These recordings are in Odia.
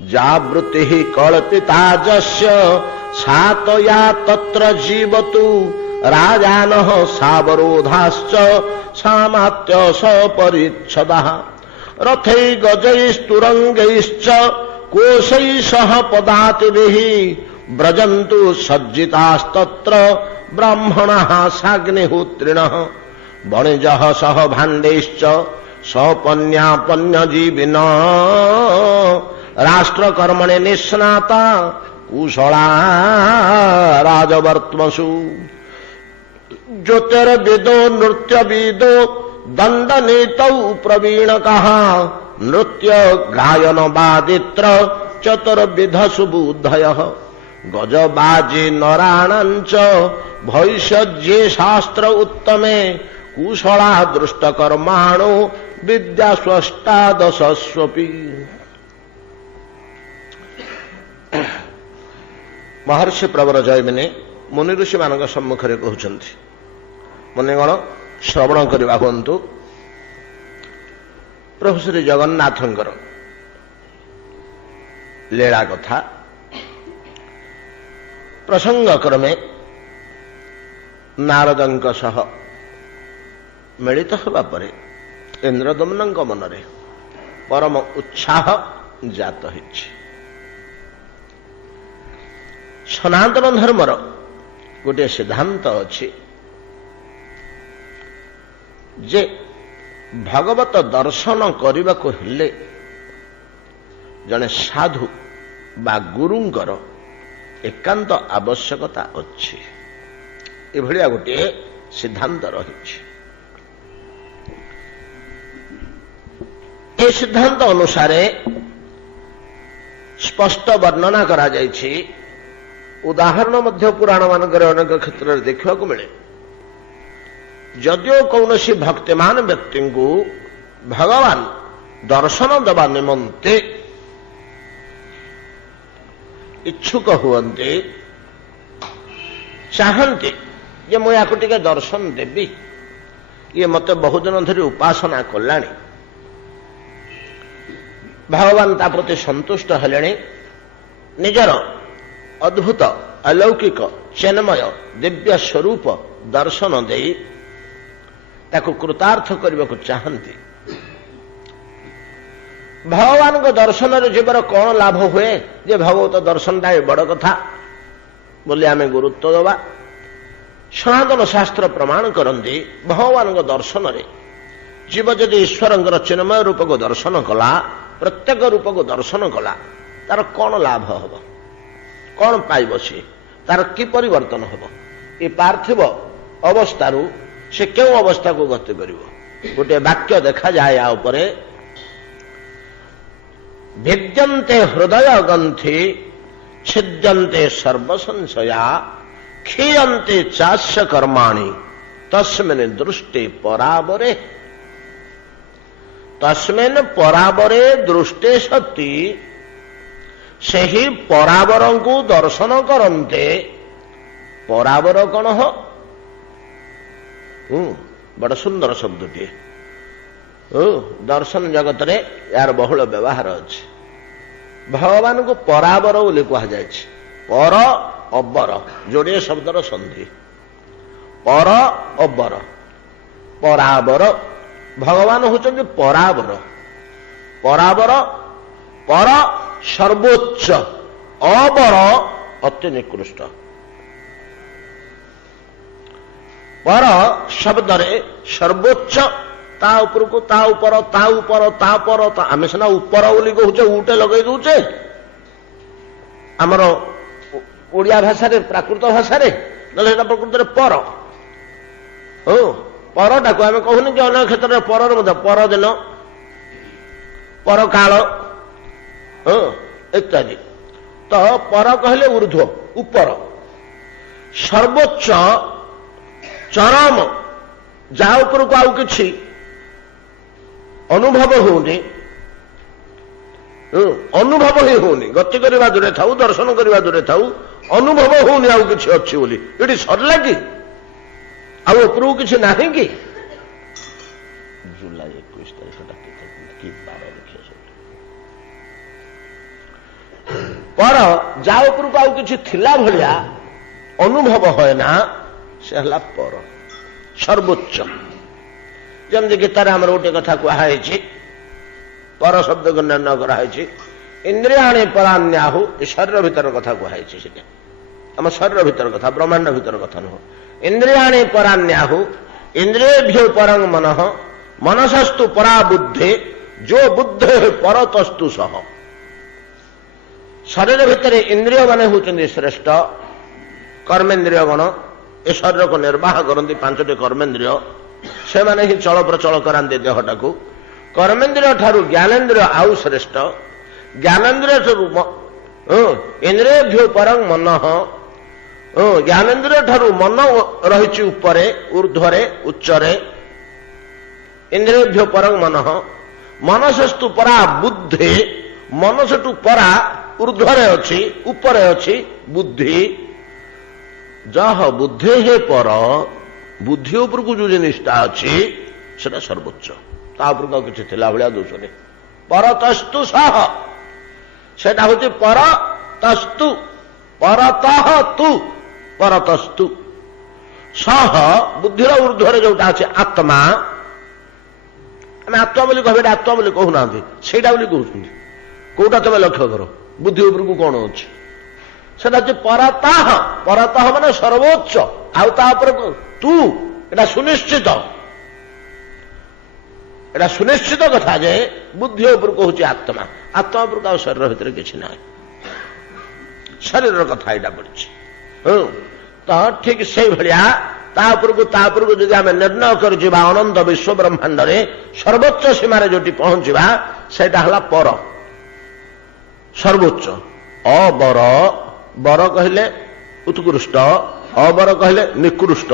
जावृत्ति कल्पिता जस्य सातया तत्र जीवतु राजानः सावरोधाश्च सामात्य सपरिच्छदः रथै गजैस्तुरङ्गैश्च कोशैः सह पदातिभिः व्रजन्तु सज्जितास्तत्र ब्राह्मणाः साग्निहोत्रिणः वणिजः सह भाण्डैश्च सपन्यापन्यजीविनः राष्ट्रकर्मणे निष्णाता कुशला राजवर्त्मसु ज्योतिर्विदो नृत्यविदो दण्डनीतौ प्रवीणकः नृत्य गायन वादित्र चतुर्विधसु बुद्धयः गजबाजी नराणाञ्च भैषज्ये शास्त्र उत्तमे कुशला दृष्टकर्माणो विद्या स्वस्थादशस्वपि। महर्षि प्रवर जयमिनी मुनि ऋषि मान सम्मुखें कहते मुनिगण श्रवण करवा हूँ प्रभु श्री जगन्नाथंकर लीला कथा प्रसंग क्रमे नारदंक सह मिलित होगा पर इंद्रदमन मनरे परम उत्साह जात हो। सनातन धर्मर गोटे सिद्धांत अच्छी जे भगवत दर्शन करने को हेले जड़े साधु बा गुरुंकर एकांत आवश्यकता अच्छी एभलिया गोटे सिद्धांत रही। ए सिद्धांत अनुसार स्पष्ट वर्णना करा जायछि। उदाहरण मध्य पुराण मानकर अनेक क्षेत्र में देखा मिले जदियो कौन भक्तिमान व्यक्ति को भगवान दर्शन देवा निमंते इच्छुक हुए चाहते जे मु या दर्शन देवी ये मत बहुत दिन धरी उपासना कलानी भगवान ता प्रति संतुष्ट हेले निजर अद्भुत अलौकिक चेन्मय दिव्य स्वरूप दर्शन दे ताको कृतार्थ करने को चाहती। भगवान को दर्शन जीवर कौन लाभ हुए जे भगवत दर्शन टा बड़ कथा बोली आम गुरुत्व दबा। सनातन शास्त्र प्रमाण करती भगवान को दर्शन रे जीव जदि ईश्वर चिन्मय रूप को दर्शन कला प्रत्येक रूप को दर्शन कला तार कौन लाभ हम कौन पाइब सी तार कि परिवर्तन हम ये पार्थिव अवस्थारू से क्यों अवस्था को गति कर गोटे वाक्य देखा जाए या उपरे भिद्यन्ते हृदय ग्रंथि छिद्यन्ते सर्वसंशया क्षीयन्ते चास्य कर्माणि तस्मिन् दृष्टि परावरे तस्मिन् परावरे दृष्टि सती से ही परावर को दर्शन करते परावर कौन हो बड़ सुंदर शब्दटी दर्शन जगत रे यार बहुल व्यवहार अच्छे भगवान को परावर बोली कह जाए पर अबर जोड़े शब्दर संधि पर अबर परावर भगवान होचंदी परावर परावर पर सर्वोच्च अबर अति निकृष्ट पर शब्द रे सर्वोच्च ता ऊपर को ता ऊपर ता ऊपर ता पर आम सीना ऊपर बोली कहूचे उटे लगे दूचे आमर ओडिया भाषा प्राकृत भाषा ना प्रकृत पर हो परटा को आम कहूनी कि अनेक क्षेत्र में पर परदिन पर काल इत्यादि तो पर कहले ऊर्ध्व ऊपर सर्वोच्च चरम जा ऊपर को आउ कि अनुभव होनी अनुभव ही होनी गति करवा दूरे थाऊ दर्शन करवा दूरे थाऊ अनुभव होनी आउ कि अच्छी बोली ये सरला कि आउपर किसी ना कि जुलाई 21 तारीख पर जा उपरको आउ किछि थिला भलिया अनुभव होए ना से हला पर सर्वोच्च। जमि गीतार आम गोटे कथा कहुई पर शब्द को निर्णय कराई इंद्रियाणी परान्याहु शरीर भीतर कथा कहुई आम शरीर भीतर कथा ब्रह्मांड भीतर कथा नुह। इंद्रियाणी परान्याहु इंद्रियभ्यो परं मन मनसस्तु परा बुद्धे जो बुद्धे परतस्तु सह। शरीर भितर इंद्रिय माने होचंदी श्रेष्ठ कर्मेन्द्रिय गण ए शरीर को निर्वाह करती पांचटी कर्मेन्द्रिय से माने ही चल प्रचल कराते देहटा को। कर्मेन्द्रिय ठारू ज्ञानेन्द्रिय आउ श्रेष्ठ ज्ञानेन्द्रिय ठारू इंद्रियभ्यो परं मन ज्ञानेन्द्रिय ठारू मन रही उपरे ऊर्ध्वरे उच्चरे इंद्रियभ्यो परं मन मनसस्तु परा बुद्धि मनसटू परा ऊर्ध्वरे अच्छी उपरे अच्छी बुद्धि जह बुद्धि हे पर बुद्धि उपर को जो जिनिसटा अच्छी सेटा सर्वोच्च तापर को किसी थिला भलिया दोष नहीं। परतस्तु सह सेटा होची परतस्तु परतः तु परतस्तु सह बुद्धिर ऊर्ध्वरे जोटा अच्छे आत्मा आम आत्मा बोली कह आत्मा बोली कहूना से कहते कौटा तुम लक्ष्य कर बुद्धि उपर को कौन अच्छे सेटा हচ্ছে परतः परतः माने सर्वोच्च आउ तू एटा सुनिश्चित कथा जे बुद्धि उपर को हूँ आत्मा आत्मा उपर को शरीर भितर किसी ना शरीर कथा यहाँ पड़ी तो ठीक से भाया तापर को जदि आम निर्णय कर अनंत विश्व ब्रह्मांड सर्वोच्च सीमार जो पहुंचा सेटा हला पर सर्वोच्च अबर बर कहले उत्कृष्ट अबर कहले निकृष्ट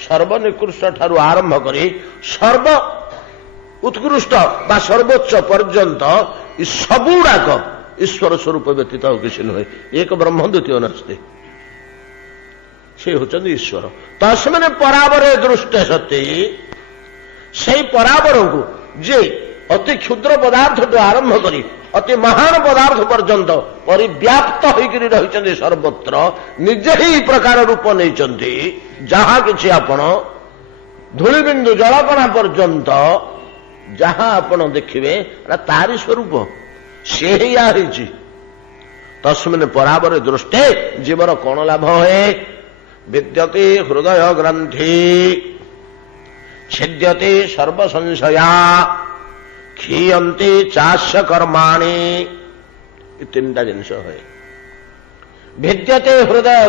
सर्वनिकृष्ट ठारू आरंभ करी सर्व उत्कृष्ट बा सर्वोच्च पर्यंत सबुड़ाक ईश्वर स्वरूप व्यतीत किसी नुहे एक ब्रह्म द्वितीय नास्ति से होचंदी ईश्वर तस्मिन् परावरे दृष्टे सती से परावर को जे अति क्षुद्र पदार्थ तो आरंभ करी अति महान पदार्थ पर्यंत परिव्याप्त होकर रही सर्वत्र निजे ही प्रकार रूप नहीं जहा कि आपण धूलिबिंदु जलकणा पर्यंत जहा आपण देखिए तारी स्वरूप से ही तस्मिन् परावरे दृष्टे जीवर कौन लाभ है विद्यते हृदय ग्रंथि छिद्यते सर्व संशया क्षीयते चास्य कर्माणि तीन जिनस है। भिद्यते हृदय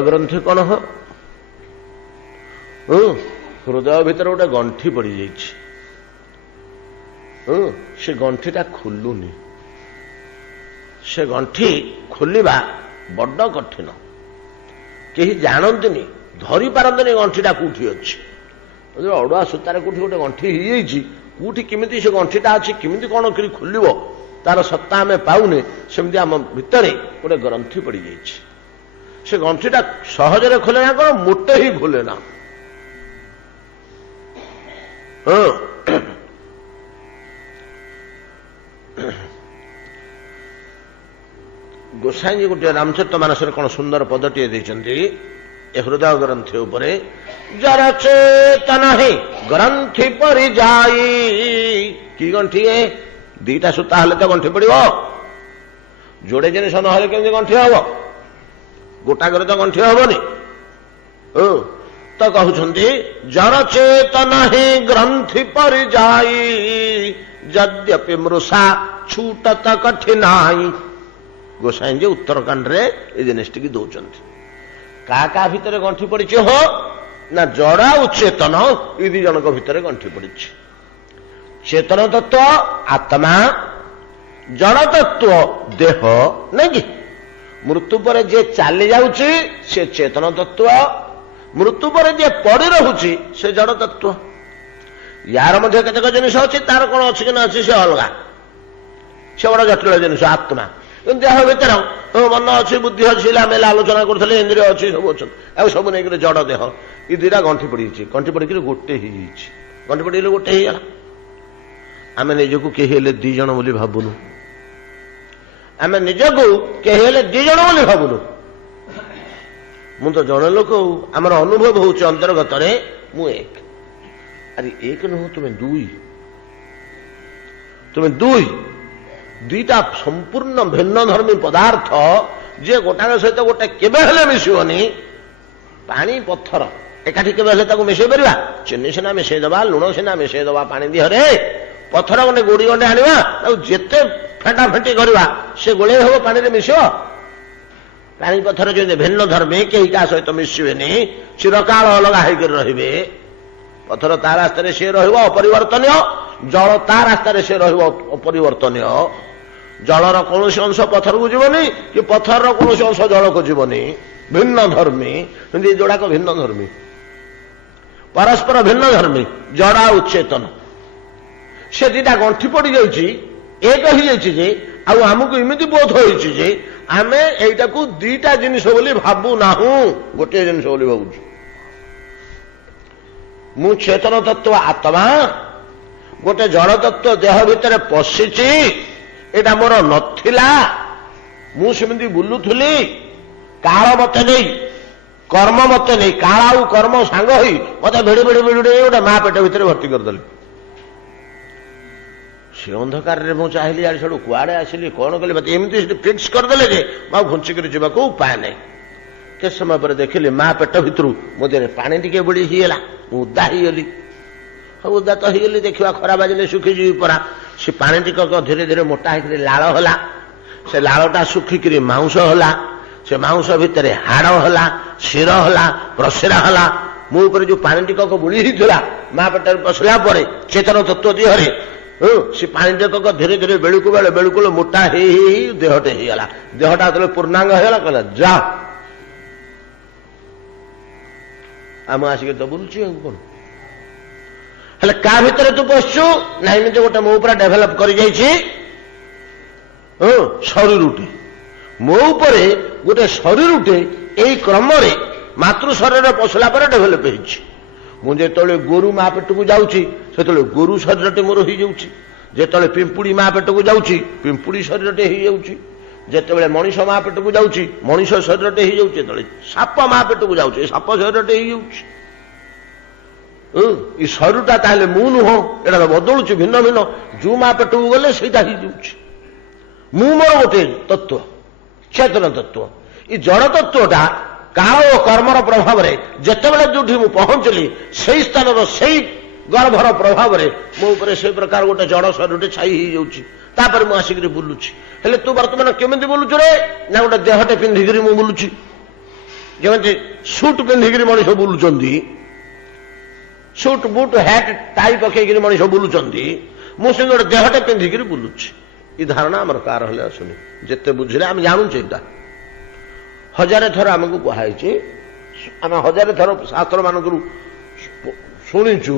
ग्रंथि कौन हो हृदय भीतर गोटे गंठी पड़ी जाइए से गंठीटा खुलुनी से गंठी खोलिबा बड़ कठिन केही जानती धरी पारती गंठीटा कौटी अच्छी अड़ुआ सूतार कौटी गोटे गंठी कौटी किमिति से गंठीटा अच्छी किमिति कौन करी खोलिब तार सत्ता आम पाऊने सेमती आम भितर गोटे ग्रंथि पड़ जाइए से गंठीटा सहजरे खोले ना कौन मोटे ही खोले ना गोसाई जी गोटे रामचरित मानस कौन सुंदर पदटी देते हृदय ग्रंथि उपरे जर चेतन ही ग्रंथि परि जाई की गंठी है दीटा सूता हेले तो गंठी पड़ो जोड़े जिनिस ना केमती गंठी हम गोटाक तो गंठी हेनी तो कहते जर चेतन ही ग्रंथि परि जाई यद्यपि मृषा छूटत कठिनाई। गोसाई जी उत्तरकांड रे ये जिनिस टी दौरान क्या भितर गंठी पड़ी हो ना जड़ा और चेतन ये दी जन भितर गंठी पड़ी चेतन तत्व आत्मा जड़ तत्व देह नहीं कि मृत्यु पर जे चली जाऊँची से चेतन तत्व मृत्यु पर जे पड़ी रहुची से जड़ तत्व यार मध्य केतक जिनिस अच्छी तार कौन अच्छी कि ना अच्छी से अलग से बड़ा जटिल जिनिस आत्मा देह भीतर मन अच्छी बुद्धि अच्छी आम आलोचना करें इंद्रिय अच्छी सब अच्छे सब नहीं जड़ देह ये दीटा गंठी पड़ी गंठी पड़ी गोटे ही गंठी पड़ी गोटे ही आम निजक कही दी जन बोली भावुनु आम निजक कहीं दी जन बोली भावुनु मु तो जड़े लोक आमर अनुभव हो अंतर्गत मु एक अरे एक नुह तुम्हें दुई दुईटा संपूर्ण भिन्न धर्मी पदार्थ जे गोटाक सहित गोटे केबे हेले मिसिबनी पानी पत्थर एकाठी केबे हेले ताको मिसई परिबा चिनी सिना मिसई दबा लुण सिना मिसई दबा पानी दिहरे पत्थर गंडे गोड़ी गंडे आनिबा ताको जेते फेंटा फेंटी करवा से गोले हो पानी रे मिसिबो पानी पत्थर जो भिन्न धर्मी कहीं क्या सहित मिसबेनी चिरकाल अलग होकर रे पत्थर ता रास्तार सी रपरिवर्तनीय जल ता रास्तार सी रपरिवर्तनीय जलर कौन अंश पत्थर को जीवनी कि पत्थर कौन अंश जल को जीवनी भिन्न धर्मी जोड़ाक भिन्न धर्मी परस्पर भिन्न धर्मी जड़ा उचेतन से दीटा गंठी पड़ जाइए एक हो जाइए आमको इमिति बोध होइछि आमे एटा को दीटा जिनिस बोली भाबू नाहू गोटे जिनिस बोली भाबुछु मु चेतन तत्व आत्मा गोटे जड़ तत्व देह भितर पशिछि एटा मोर नथिला मु सेमिति बुलुथुली काल मते नहीं कर्म मते नहीं काल आउ कर्म सांग होई मते भिड़ी भिड़ी भिड़ी गोटे मां पेट भितर भर्ती करदेली से अंधकार चाहिए आड़ छाड़ू कुआड़े आसिली कौन कली मत एमती फिक्स करदे जे मैं घुंचिक जावाक उपाय नहीं के समय पर देखिली माँ पेट भितर मो देह पानी टे बुड़ी होगा उदा होगली उदा तो होगली देखा खरा बाजिले सुखीजी परा से पानी टिक धीरे धीरे मोटा होकर लाल होला से लालटा सुखिकी मांस होला से मांस भितर हाड़ होला शिर होला प्रशिरा होला मो ऊपर जो पानी टिक बुड़ी होता माँ पेट पशिला चेतन तत्व देहरे से पानी टेक धीरे धीरे बेलुकु बेले बेलुकु मोटा ही देहटे होगला देहटा जो पूर्णांग होगा कहला जा आम आसिक तो बुलुची कौन हेले का भितर तू पशु ना एमती गोटे मो पूरा डेभलप कर शरीरटे मो उपरे गोटे शरीरटे यही क्रम मातृ शरीर पशिला डेभलप मुझे गोरु माँ पेट को जाऊँगी से गोरु शरीर मोर हो जाते पिंपुड़ी माँ पेट को जाऊँगी पिंपुड़ी शरीर हो जाते मनीष माँ पेट को जाऊँगी मनीष शरीर हो जाते साप माँ पेट को जाऊँगी साप शरीर हो शरीरटा ताहले मु नुह एटा बदलुच भिन्न भिन्न जो माँ पेट को गले से मु मोर गोटे तत्व चेतन तत्व ये जड़ तत्वटा काल और कर्मर प्रभाव में जितेबाला जो पहुंचली से स्थान से गर्भर प्रभाव में मो से प्रकार गोटे जड़ शरीर छाई हो जापर मुसिक बुलुची हेले तू बर्तमान केमी बुलुचु रे ना गोटे देहटे पिंधिकी मु बुलुची जमी सुट पिंधिकी मनीष बुलुंट सुट बुट हैट टाई पकईक मनीष बुलुंट मुझे गोटे देहटे पिंधिकी बुलुची ये धारणा आमर कार हेले आसुनी जिते बुझे आम जानूचे हजार थर आमको कहुई आम हजार थर शास्त्र मानक शुणुचु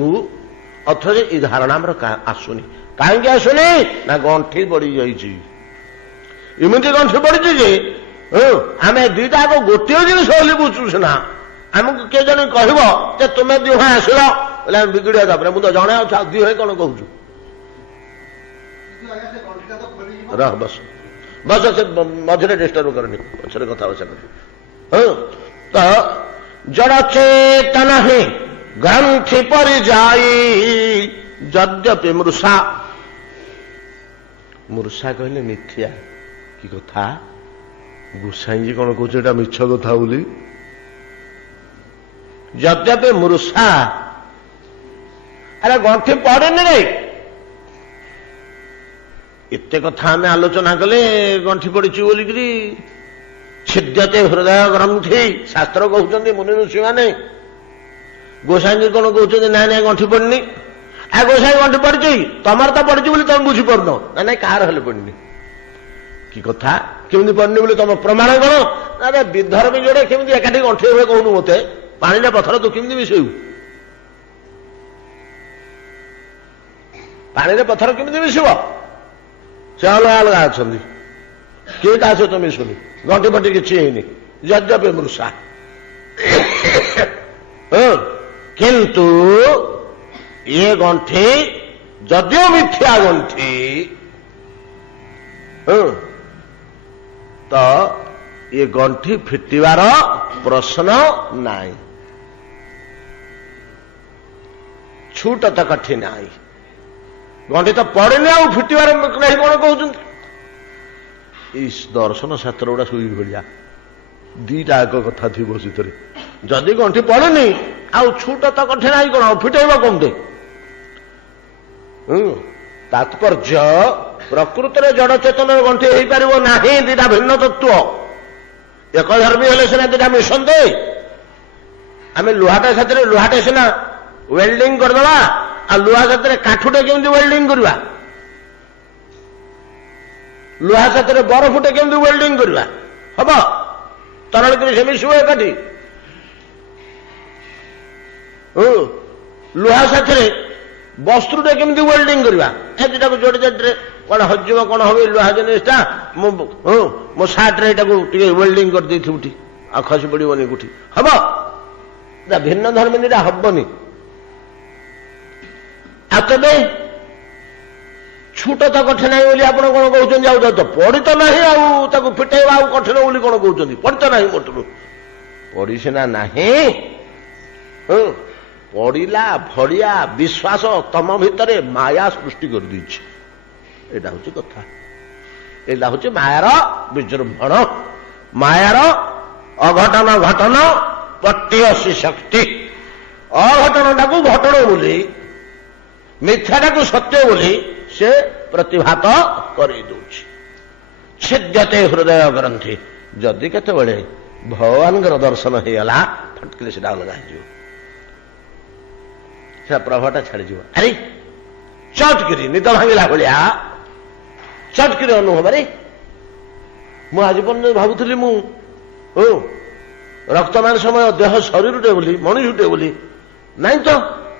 अथच ये धारणा आमर आसुनी कहीं आसुनी ना गंठी बढ़ी जामती गंठी बढ़ी जे आम दुईटा गोटे जिन बुझु सीना आमको किए जन कह तुम्हें दुह आसल बोले बिगड़ा तापर मुझे जड़े अच्छा दुहे कौन कहूँ रह बस बस से मझे डिस्टर्ब करनी पचर कथा तो जड़ चेतन ही ग्रंथि पर जाई यद्यपि मृषा मृषा कहले मिथ्या कि कथा गोसाई जी कौन कहे मिछ कथा बोली यद्यपि मृषा अरे गंठी पड़ेनि रे एते कथा आम आलोचना कले गंठी पड़ी बोलिकी छिद्यते हृदय ग्रंथि शास्त्र कहते मुनि ऋषि मैंने गोसाई कौन कहते ना ना गंठी पड़नी आ गोसाई गंठी पड़ी तमर तो पड़ी बोली तुम बुझीपार ना ना कहार हेल्ले पड़नी कि कथा केमी पड़नी बोली तुम प्रमाण कौन ना विधर्मी जोड़े केमी एकाठी गंठी हुए कहूनु मत पानी पथर तू केमी मिसेबू पानी पथर केमी मिसब से अलग अलग अच्छा किए क्या सहित मिशुनी गंठी फटी किसी यद्यपि मृषा किंतु ये गंठी जदिव मिथ्या गंठी तो ये गंठी फिटिवार प्रश्न नहीं, छूट तो कठी नहीं, गंठी तो पड़ेनि आ फिटिवार नहीं कौन कहते। इस दर्शन शास्त्र गुड़ा सुई भाया दीटा एक कथा थी शीत जदि गंठी पड़ेनि आउ छूट तो कठी नहीं कौन फिटेब कमते। तात्पर्य प्रकृति में जड़ चेतन गंठी हो पार ना, दीटा भिन्न तत्व एक धर्मी हेले सीना दीटा मिशंते। आम लुहाटे साथ लुहाटे सीना वेल्डिंग करदे आ लुहा साथ काठुटे केमती वेल्डिंग करवा, लुहा साथ बरफुटे केमती वेल्डिंग करवा हम तरल कर से मिशु एकाठी। लुहा साथ वस्त्रुटे केमती वेल्डिंग करवा, ए दुटा को जोड़ी जोड़ी कौन हजब कौन हम लुहा जिनिसटा मो सार्ट रे वेल्डिंग कर दी आ खसी पड़ोनी कोठी हम भिन्न धर्म दीटा हबनी। आ तबे छूट तो कठिन नहीं बोली आप कौन कहते आउ तो पड़ी तो ना आउ फिटेवा आउ कठिन बोली कौन कहते पड़ी तो ना मोटरू पड़ी सीना ना पड़ा भड़िया विश्वास तम भितर माया सृष्टि कर दीची। एटा हूँ कथा, एटा हूँ मायार विजृंभण, मायार अघटन घटन प्रत्ययसी शक्ति। अघटन टाक घटन बोली मिथ्याटा को सत्य बोली से प्रतिभात कर छिद्यते हृदय ग्रंथि। जदि केतबेले भगवान दर्शन होगा फटकिले से अलग हो प्रभावटा छाड़ जीव। अरे चटकरी निद भांगला भाया चटकरी अनुभव रे मुझ पर्यटन भावुली मु रक्त मांसमय देह शरीर बोली मनुष्यटे बोली नहीं तो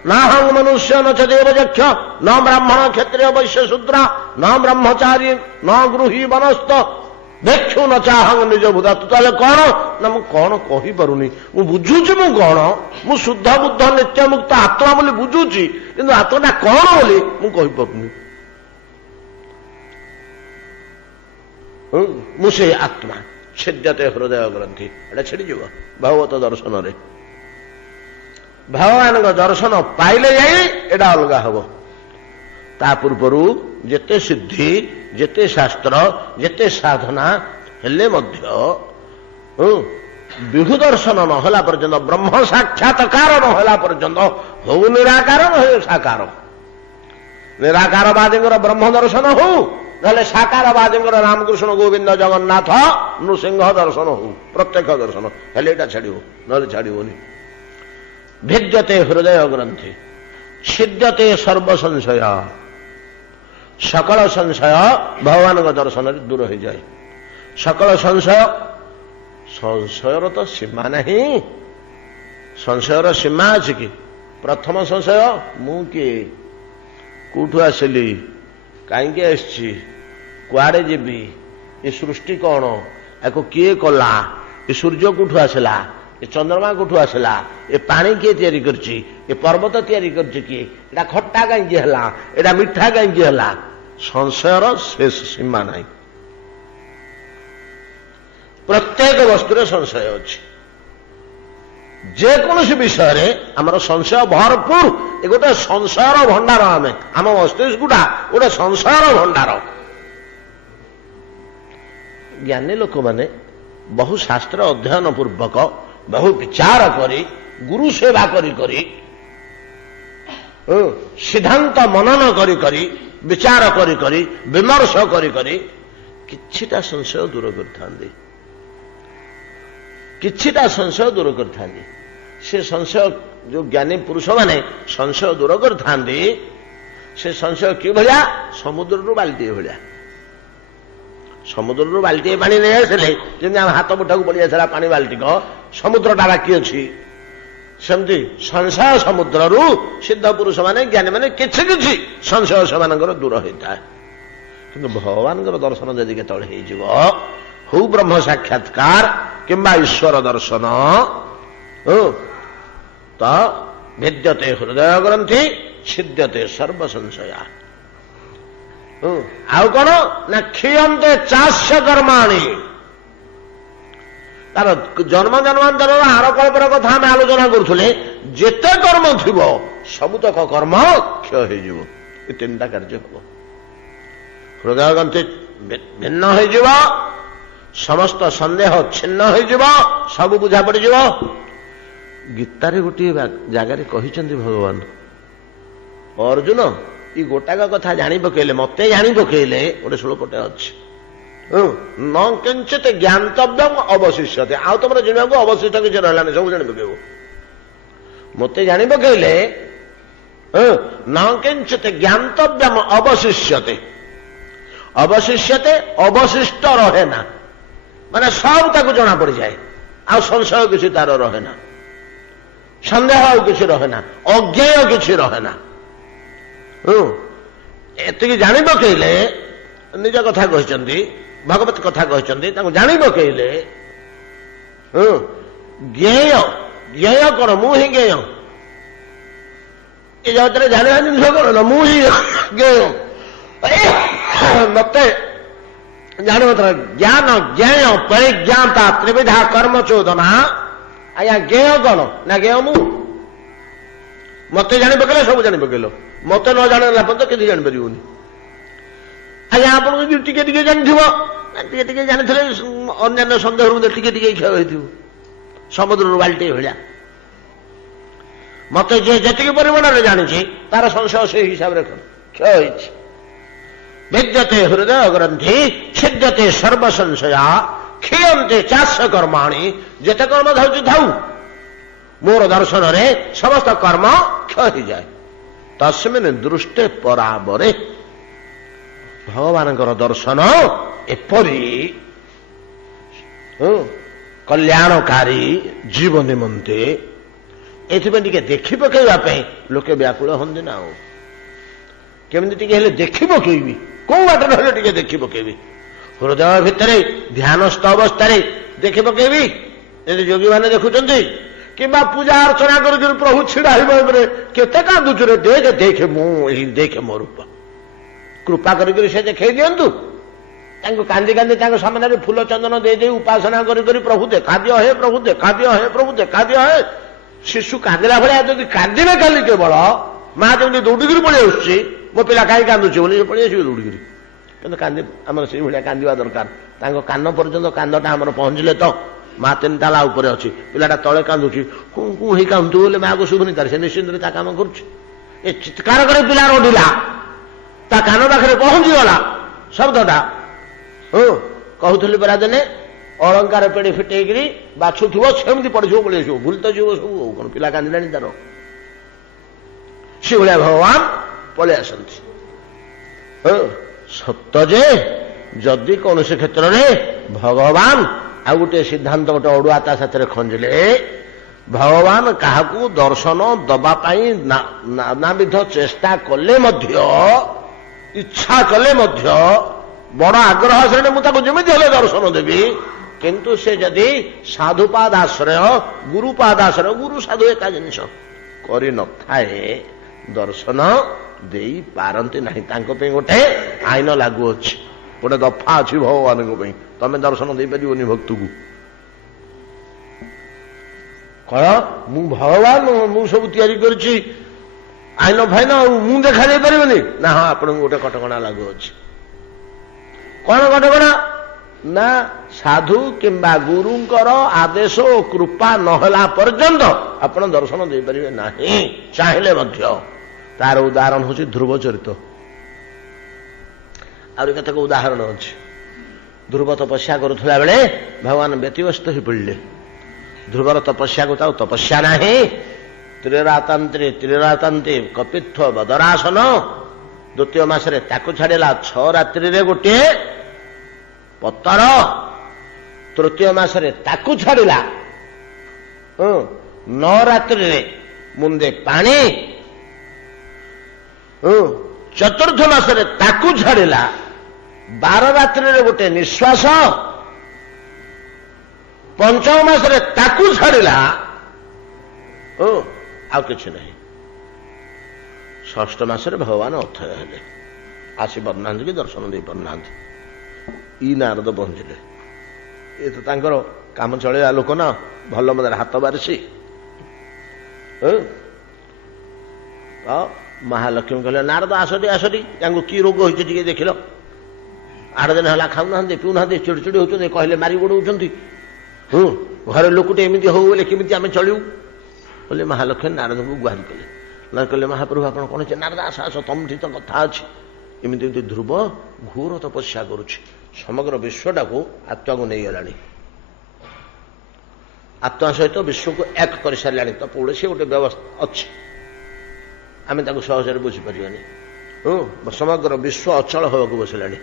ना हंग मनुष्य न च देव यक्ष न ब्राह्मण क्षत्रिय वैश्य शूद्र न ब्रह्मचारी न गृही वनस्थ देखु न चाहंग निज बुधा। तू ताले कौन ना मु कौन कही पारुनी, मु बुझुची मु कौन मु शुद्ध बुद्ध नित्य मुक्त आत्मा बोली बुझुची किंतु आत्माटा कौन बोली मु कही पारुनी। मु से आत्मा छिद्यते हृदय ग्रंथि एटा छिड़ी जीव भगवत दर्शन रे। भगवान दर्शन पाइले जाई एटा अलगा हबो। ता पूर्वरु जेते सिद्धि जेते शास्त्र जेते साधना हेले मध्य विभु दर्शन नहला पर्यंत ब्रह्म साक्षात्कार नहला पर्यंत हो निराकार न साकार। निराकारवादी ब्रह्म दर्शन हो ना साकारवादी रामकृष्ण गोविंद जगन्नाथ नृसिंह दर्शन हो प्रत्यक्ष दर्शन हेले एटा छाड़ो ना छाड़ोनी। भिद्यते हृदय ग्रंथि छिद्यते सर्व संशय। सकल संशय भगवान का दर्शन दूर हो जाए। सकल संशय संशयर तो सीमा नहीं, संशयर सीमा अच्छी कि प्रथम संशय मु किए कौटू आसली कहीं आसी कुआड़े जीवी ये सृष्टि कौन या किए कला ये सूर्य कौटू आसला ये चंद्रमा कौटू आसला ये पानी किए तैयारी करची ये पर्वत तैयारी करची किए एटा खट्टा कहीं है एटा मिठा कहीं है। संशयर शेष सीमा नहीं, प्रत्येक वस्तु संशय अच्छी। जेकोसी विषय आमर संशय भरपूर ये गोटे संशयर भंडार आम आम मस्तिष्क गोटे संशयर भंडार। ज्ञानी लोक मैंने बहु शास्त्र अध्ययन पूर्वक बहु विचार करी गुरु सेवा करी सिद्धांत मनन करी विचार करी विमर्श करी किछिटा संशय दूर करथांदी, किछिटा संशय दूर करथांदी। से संशय जो ज्ञानी पुरुष माने संशय दूर करथांदी से संशय कि भलिया समुद्र रु बाल्टी भलिया। समुद्र रु बाल्टी पानी नहीं आसले जमी आम हाथ मुठा को पड़ी आसला पानी बाल्टी को समुद्र टा बाकी अच्छी सेमती संशय समुद्र रु सिद्ध पुरुष माने ज्ञानी माने किछि किछि संशय से दूर होता है। किंतु भगवान दर्शन जदि केतबेले हो ब्रह्म साक्षात्कार किंबा ईश्वर दर्शन तो भिद्यते हृदय ग्रंथि छिद्यते सर्व संशया। आउ कौन ना क्षीयते चाष्य कर्माणि ତାର ଜନ୍ମ ଜନ୍ମାନ୍ତରର ଆର କଳ୍ପର କଥା ଆମେ ଆଲୋଚନା କରୁଥିଲେ। ଯେତେ କର୍ମ ଥିବ ସବୁତକ କର୍ମ କ୍ଷୟ ହେଇଯିବ। ଏ ତିନିଟା କାର୍ଯ୍ୟ ହବ। ହୃଦୟ ଗ୍ରନ୍ଥି ଭିନ୍ନ ହେଇଯିବ, ସମସ୍ତ ସନ୍ଦେହ ଛିନ୍ନ ହେଇଯିବ, ସବୁ ବୁଝା ପଡିଯିବ। ଗୀତାରେ ଗୋଟିଏ ଜାଗାରେ କହିଛନ୍ତି ଭଗବାନ, ଅର୍ଜୁନ ଏ ଗୋଟାକ କଥା ଜାଣି ପକେଇଲେ, ମତେ ଜାଣି ପକେଇଲେ, ଗୋଟେ ଶ୍ଲୋକଟେ ଅଛି, ନ କିଞ୍ଚିତ ଜ୍ଞାତବ୍ୟମ୍ ଅବଶିଷ୍ୟତେ। ଆଉ ତମର ଜାଣିବାକୁ ଅବଶିଷ୍ଟ କିଛି ରହିଲାନି, ସବୁ ଜାଣି ପକେଇବ। ମତେ ଜାଣି ପକେଇଲେ ନ କିଞ୍ଚିତ ଜ୍ଞାତବ୍ୟମ୍ ଅବଶିଷ୍ୟତେ। ଅବଶିଷ୍ୟତେ ଅବଶିଷ୍ଟ ରହେ ନା, ମାନେ ସବୁ ତାକୁ ଜଣା ପଡିଯାଏ, ଆଉ ସଂଶୟ କିଛି ତାର ରହେ ନା, ସନ୍ଦେହ ଆଉ କିଛି ରହେ ନା, ଅଜ୍ଞେୟ କିଛି ରହେ ନା। ଏତିକି ଜାଣି ପକେଇଲେ, ନିଜ କଥା କହିଛନ୍ତି, ଭଗବତ କଥା କହିଛନ୍ତି, ତାଙ୍କୁ ଜାଣି ପକେଇଲେ ଜ୍ଞେୟ। ଜ୍ଞେୟ କଣ? ମୁଁ ହିଁ ଜ୍ଞେୟ। ଏ ଜଗତରେ ଜାଣିବା ଜିନିଷ କଣ ନା, ମୁଁ ହିଁ ଜ୍ଞେୟ। ମତେ ଜାଣିବ ଜ୍ଞାନ ଜ୍ଞେୟ ପରିଜ୍ଞାତା ତ୍ରିବିଧା କର୍ମ ଚୋଦନା। ଆଜ୍ଞା ଜ୍ଞେୟ କଣ ନା, ଜ୍ଞେୟ ମୁଁ। ମତେ ଜାଣି ପକେଇଲେ ସବୁ ଜାଣି ପକେଇଲ, ମତେ ନ ଜାଣିଲା ପର୍ଯ୍ୟନ୍ତ କିଛି ଜାଣିପାରିବନି। ଆଜ୍ଞା ଆପଣ ଯଦି ଟିକେ ଟିକେ ଜାଣିଥିବ, ଟିକେ ଟିକେ ଜାଣିଥିଲେ ଅନ୍ୟାନ୍ୟ ସନ୍ଦେହରୁ ମଧ୍ୟ ଟିକେ ଟିକେ କ୍ଷୟ ହେଇଥିବ, ସମୁଦ୍ରରୁ ବାଲ୍ଟି ଭଳିଆ। ମତେ ଯିଏ ଯେତିକି ପରିମାଣରେ ଜାଣିଛି ତାର ସଂଶୟ ସେଇ ହିସାବରେ କ୍ଷୟ ହେଇଛି। ବିଦ୍ୟତେ ହୃଦୟ ଗ୍ରନ୍ଥି ଛିଦ୍ୟତେ ସର୍ବ ସଂଶୟା କ୍ଷୀୟନ୍ତେ ଚାଷ କର୍ମାଣି। ଯେତେ କର୍ମ ଧାଉଛି ଧାଉ, ମୋର ଦର୍ଶନରେ ସମସ୍ତ କର୍ମ କ୍ଷୟ ହେଇଯାଏ। ତସ୍ମିନ୍ ଦୃଷ୍ଟେ ପରାବରେ। ଭଗବାନଙ୍କର ଦର୍ଶନ ଏପରି କଲ୍ୟାଣକାରୀ ଜୀବ ନିମନ୍ତେ, ଏଥିପାଇଁ ଟିକେ ଦେଖି ପକେଇବା ପାଇଁ ଲୋକେ ବ୍ୟାକୁଳ ହୁଅନ୍ତି ନା। ଆଉ କେମିତି ଟିକେ ହେଲେ ଦେଖି ପକେଇବି, କୋଉ ବାଟ ରହିଲେ ଟିକେ ଦେଖି ପକେଇବି, ହୃଦୟ ଭିତରେ ଧ୍ୟାନସ୍ଥ ଅବସ୍ଥାରେ ଦେଖି ପକେଇବି। ଯଦି ଯୋଗୀମାନେ ଦେଖୁଛନ୍ତି, କିମ୍ବା ପୂଜା ଅର୍ଚ୍ଚନା କରିକି ପ୍ରଭୁ ଛିଡା ହେବା ଉପରେ କେତେ କାନ୍ଦୁଛୁ ରେ, ଦେଖେ ଦେଖେ ମୁଁ ଏହି ଦେଖେ ମୋ ରୂପ, କୃପା କରିକି ସେ ଦେଖେଇ ଦିଅନ୍ତୁ। ତାଙ୍କୁ କାନ୍ଦି କାନ୍ଦି ତାଙ୍କ ସାମ୍ନାରେ ଫୁଲ ଚନ୍ଦନ ଦେଇ ଦେଇ ଉପାସନା କରି କରି ପ୍ରଭୁ ଦେଖାଦିଅ ହେ, ପ୍ରଭୁ ଦେଖାଦିଅ ହେ, ପ୍ରଭୁ ଦେଖାଦିଅ ହେ। ଶିଶୁ କାନ୍ଦିଲା ଭଳିଆ ଯଦି କାନ୍ଦିବେ ଖାଲି କେବଳ, ମା ଯେମିତି ଦୌଡ଼ିକିରି ପଳେଇ ଆସୁଛି, ମୋ ପିଲା କାହିଁ କାନ୍ଦୁଛି ବୋଲି ସେ ପଳେଇ ଆସିବେ ଦୌଡ଼ିକିରି। କିନ୍ତୁ କାନ୍ଦି ଆମର ସେଇଭଳିଆ କାନ୍ଦିବା ଦରକାର। ତାଙ୍କ କାନ ପର୍ଯ୍ୟନ୍ତ କାନ୍ଦଟା ଆମର ପହଞ୍ଚିଲେ ତ। ମା ତିନି ତାଲା ଉପରେ ଅଛି, ପିଲାଟା ତଳେ କାନ୍ଦୁଛି, କୁଁ କୁଁ ହେଇ କାନ୍ଦୁଥିବ ବୋଲି ମାଆକୁ ଶୁଭୁନି, ତାର ସେ ନିଶ୍ଚିନ୍ତରେ ତା କାମ କରୁଛି। ଏ ଚିତ୍କାର କରି ପିଲା ରଡ଼ିଲା, ତା କାନ ପାଖରେ ପହଞ୍ଚିଗଲା ଶବ୍ଦଟା। କହୁଥିଲି ପରା ଦିନେ, ଅଳଙ୍କାର ପେଡ଼ି ଫିଟେଇକିରି ବାଛୁଥିବ, ସେମିତି ପଡ଼ିଯିବ, ପଳେଇ ଆସିବ, ଭୁଲ ତ ଯିବ ସବୁ। ଆଉ କଣ ପିଲା କାନ୍ଦିଲାଣି ତାର, ସେଭଳିଆ ଭଗବାନ ପଳେଇ ଆସନ୍ତି। ସତ ଯେ ଯଦି କୌଣସି କ୍ଷେତ୍ରରେ ଭଗବାନ, ଆଉ ଗୋଟିଏ ସିଦ୍ଧାନ୍ତ ଗୋଟେ ଅଡୁଆ ତା ସାଥିରେ ଖଞ୍ଜିଲେ, ଭଗବାନ କାହାକୁ ଦର୍ଶନ ଦବା ପାଇଁ ନାନାବିଧ ଚେଷ୍ଟା କଲେ ମଧ୍ୟ, ଇଚ୍ଛା କଲେ ମଧ୍ୟ, ବଡ ଆଗ୍ରହ ଆଶ୍ରୟ ମୁଁ ତାକୁ ଯେମିତି ହେଲେ ଦର୍ଶନ ଦେବି, କିନ୍ତୁ ସେ ଯଦି ସାଧୁପାଦ ଆଶ୍ରୟ, ଗୁରୁପାଦ ଆଶ୍ରୟ, ଗୁରୁ ସାଧୁ ଏକା ଜିନିଷ କରିନଥାଏ, ଦର୍ଶନ ଦେଇପାରନ୍ତି ନାହିଁ। ତାଙ୍କ ପାଇଁ ଗୋଟେ ଆଇନ ଲାଗୁ ଅଛି, ଗୋଟେ ଦଫା ଅଛି ଭଗବାନଙ୍କ ପାଇଁ। ତମେ ଦର୍ଶନ ଦେଇପାରିବନି ଭକ୍ତକୁ। କଣ ମୁଁ ଭଗବାନ, ମୁଁ ସବୁ ତିଆରି କରିଛି ଆଇନ ଫାଇନ, ଆଉ ମୁଁ ଦେଖା ଦେଇପାରିବନି ନା? ହଁ, ଆପଣଙ୍କୁ ଗୋଟେ କଟକଣା ଲାଗୁ ଅଛି। କଣ କଟକଣା? ନା ସାଧୁ କିମ୍ବା ଗୁରୁଙ୍କର ଆଦେଶ ଓ କୃପା ନହେଲା ପର୍ଯ୍ୟନ୍ତ ଆପଣ ଦର୍ଶନ ଦେଇପାରିବେ ନାହିଁ, ଚାହିଁଲେ ମଧ୍ୟ। ତାର ଉଦାହରଣ ହଉଛି ଧ୍ରୁବ ଚରିତ। ଆହୁରି କେତେକ ଉଦାହରଣ ଅଛି। ଧ୍ରୁବ ତପସ୍ୟା କରୁଥିଲା ବେଳେ ଭଗବାନ ବ୍ୟତିବ୍ୟସ୍ତ ହୋଇ ପଡ଼ିଲେ। ଧ୍ରୁବର ତପସ୍ୟାକୁ ତାକୁ ତପସ୍ୟା ନାହିଁ। ତ୍ରିରାତାନ୍ତି କପିତ୍ୱ ବଦରାସନ, ଦ୍ୱିତୀୟ ମାସରେ ତାକୁ ଛାଡ଼ିଲା 6 ରାତ୍ରିରେ ଗୋଟିଏ ପତର, ତୃତୀୟ ମାସରେ ତାକୁ ଛାଡ଼ିଲା 9 ରାତ୍ରିରେ ମୁନ୍ଦେ ପାଣି, ଚତୁର୍ଥ ମାସରେ ତାକୁ ଛାଡ଼ିଲା 12 ରାତ୍ରିରେ ଗୋଟେ ନିଶ୍ୱାସ, ପଞ୍ଚମ ମାସରେ ତାକୁ ଛାଡ଼ିଲା ଆଉ କିଛି ନାହିଁ। ଷଷ୍ଠ ମାସରେ ଭଗବାନ ଅଥୟ ହେଲେ, ଆସି ପାରୁନାହାନ୍ତି କି ଦର୍ଶନ ଦେଇ ପାରୁନାହାନ୍ତି। ଇ ନାରଦ ପହଞ୍ଚିଲେ। ଏ ତ ତାଙ୍କର କାମ ଚଳେଇବା ଲୋକ ନା, ଭଲ ମନ୍ଦ ହାତ ବାରିଛି। ମହାଲକ୍ଷ୍ମୀ କହିଲେ ନାରଦ ଆସଟି ଆସଟି, ତାଙ୍କୁ କି ରୋଗ ହେଇଛି ଟିକେ ଦେଖିଲ। 8 ଦିନ ହେଲା ଖାଉନାହାନ୍ତି ପିଉନାହାନ୍ତି, ଚିଡିଚିଡି ହଉଛନ୍ତି, କହିଲେ ମାରି ଗୋଡଉଛନ୍ତି। ଘରେ ଲୋକଟେ ଏମିତି ହଉ ବୋଲେ କେମିତି ଆମେ ଚଳିବୁ ବୋଲେ ମହାଲକ୍ଷ୍ମୀ ନାରଦଙ୍କୁ ଗୁହାରି କଲେ। କହିଲେ ମହାପ୍ରଭୁ ଆପଣ କଣ ଅଛି? ନାରଦ ଆସ ଆସ, ତମଠି ତ କଥା ଅଛି। ଏମିତି ଏମିତି ଧ୍ରୁବ ଘୋର ତପସ୍ୟା କରୁଛି, ସମଗ୍ର ବିଶ୍ୱଟାକୁ ଆତ୍ମାକୁ ନେଇଗଲାଣି, ଆତ୍ମା ସହିତ ବିଶ୍ୱକୁ ଏକ କରିସାରିଲାଣି। ତ ପୋଡ଼େ ସେ ଗୋଟେ ବ୍ୟବସ୍ଥା ଅଛି, ଆମେ ତାକୁ ସହଜରେ ବୁଝିପାରିବାନି। ସମଗ୍ର ବିଶ୍ୱ ଅଚଳ ହେବାକୁ ବସିଲାଣି,